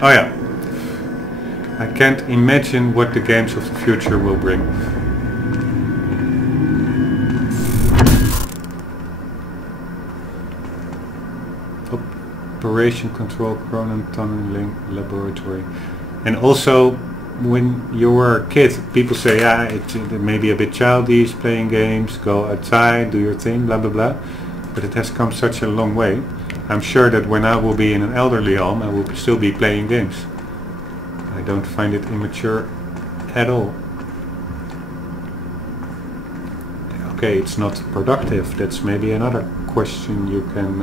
Oh yeah. I can't imagine what the games of the future will bring. Operation Control Cronin Tunneling Laboratory. And also, when you were a kid, people say, yeah, it may be a bit childish, playing games, go outside, do your thing, blah blah blah. But it has come such a long way. I'm sure that when I will be in an elderly home, I will still be playing games. I don't find it immature at all. Okay, it's not productive. That's maybe another question you can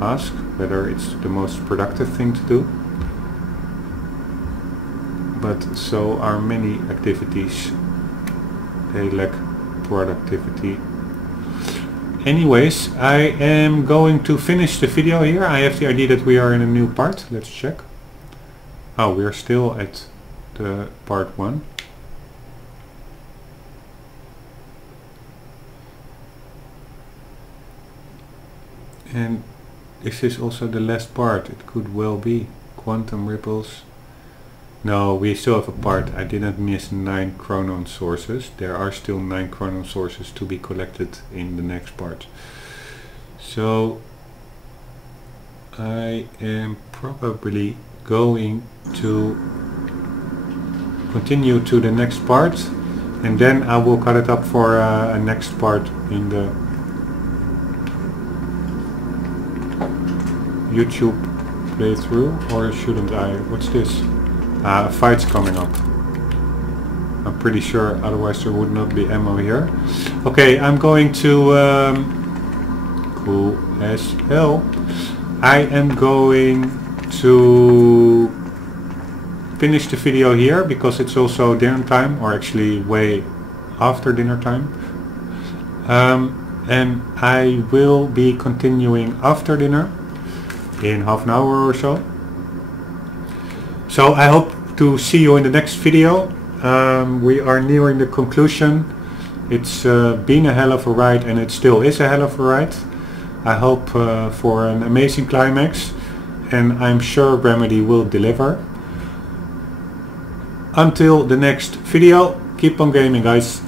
ask, whether it's the most productive thing to do. But so are many activities. They lack productivity. Anyways, I am going to finish the video here. I have the idea that we are in a new part. Let's check. Oh, we are still at the part 1. And is this also the last part? It could well be. Quantum ripples. No, we still have a part. I didn't miss 9 chronon sources. There are still 9 chronon sources to be collected in the next part. So I am probably going to continue to the next part, and then I will cut it up for a next part in the YouTube playthrough, or shouldn't I? What's this? A fight's coming up. I'm pretty sure, otherwise there would not be ammo here. Okay, I'm going to cool as hell. I am going to finish the video here because it's also dinner time, or actually way after dinner time. And I will be continuing after dinner in half an hour or so. So I hope to see you in the next video. We are nearing the conclusion. It's been a hell of a ride, and it still is a hell of a ride. I hope for an amazing climax, and I'm sure Remedy will deliver. Until the next video, keep on gaming, guys.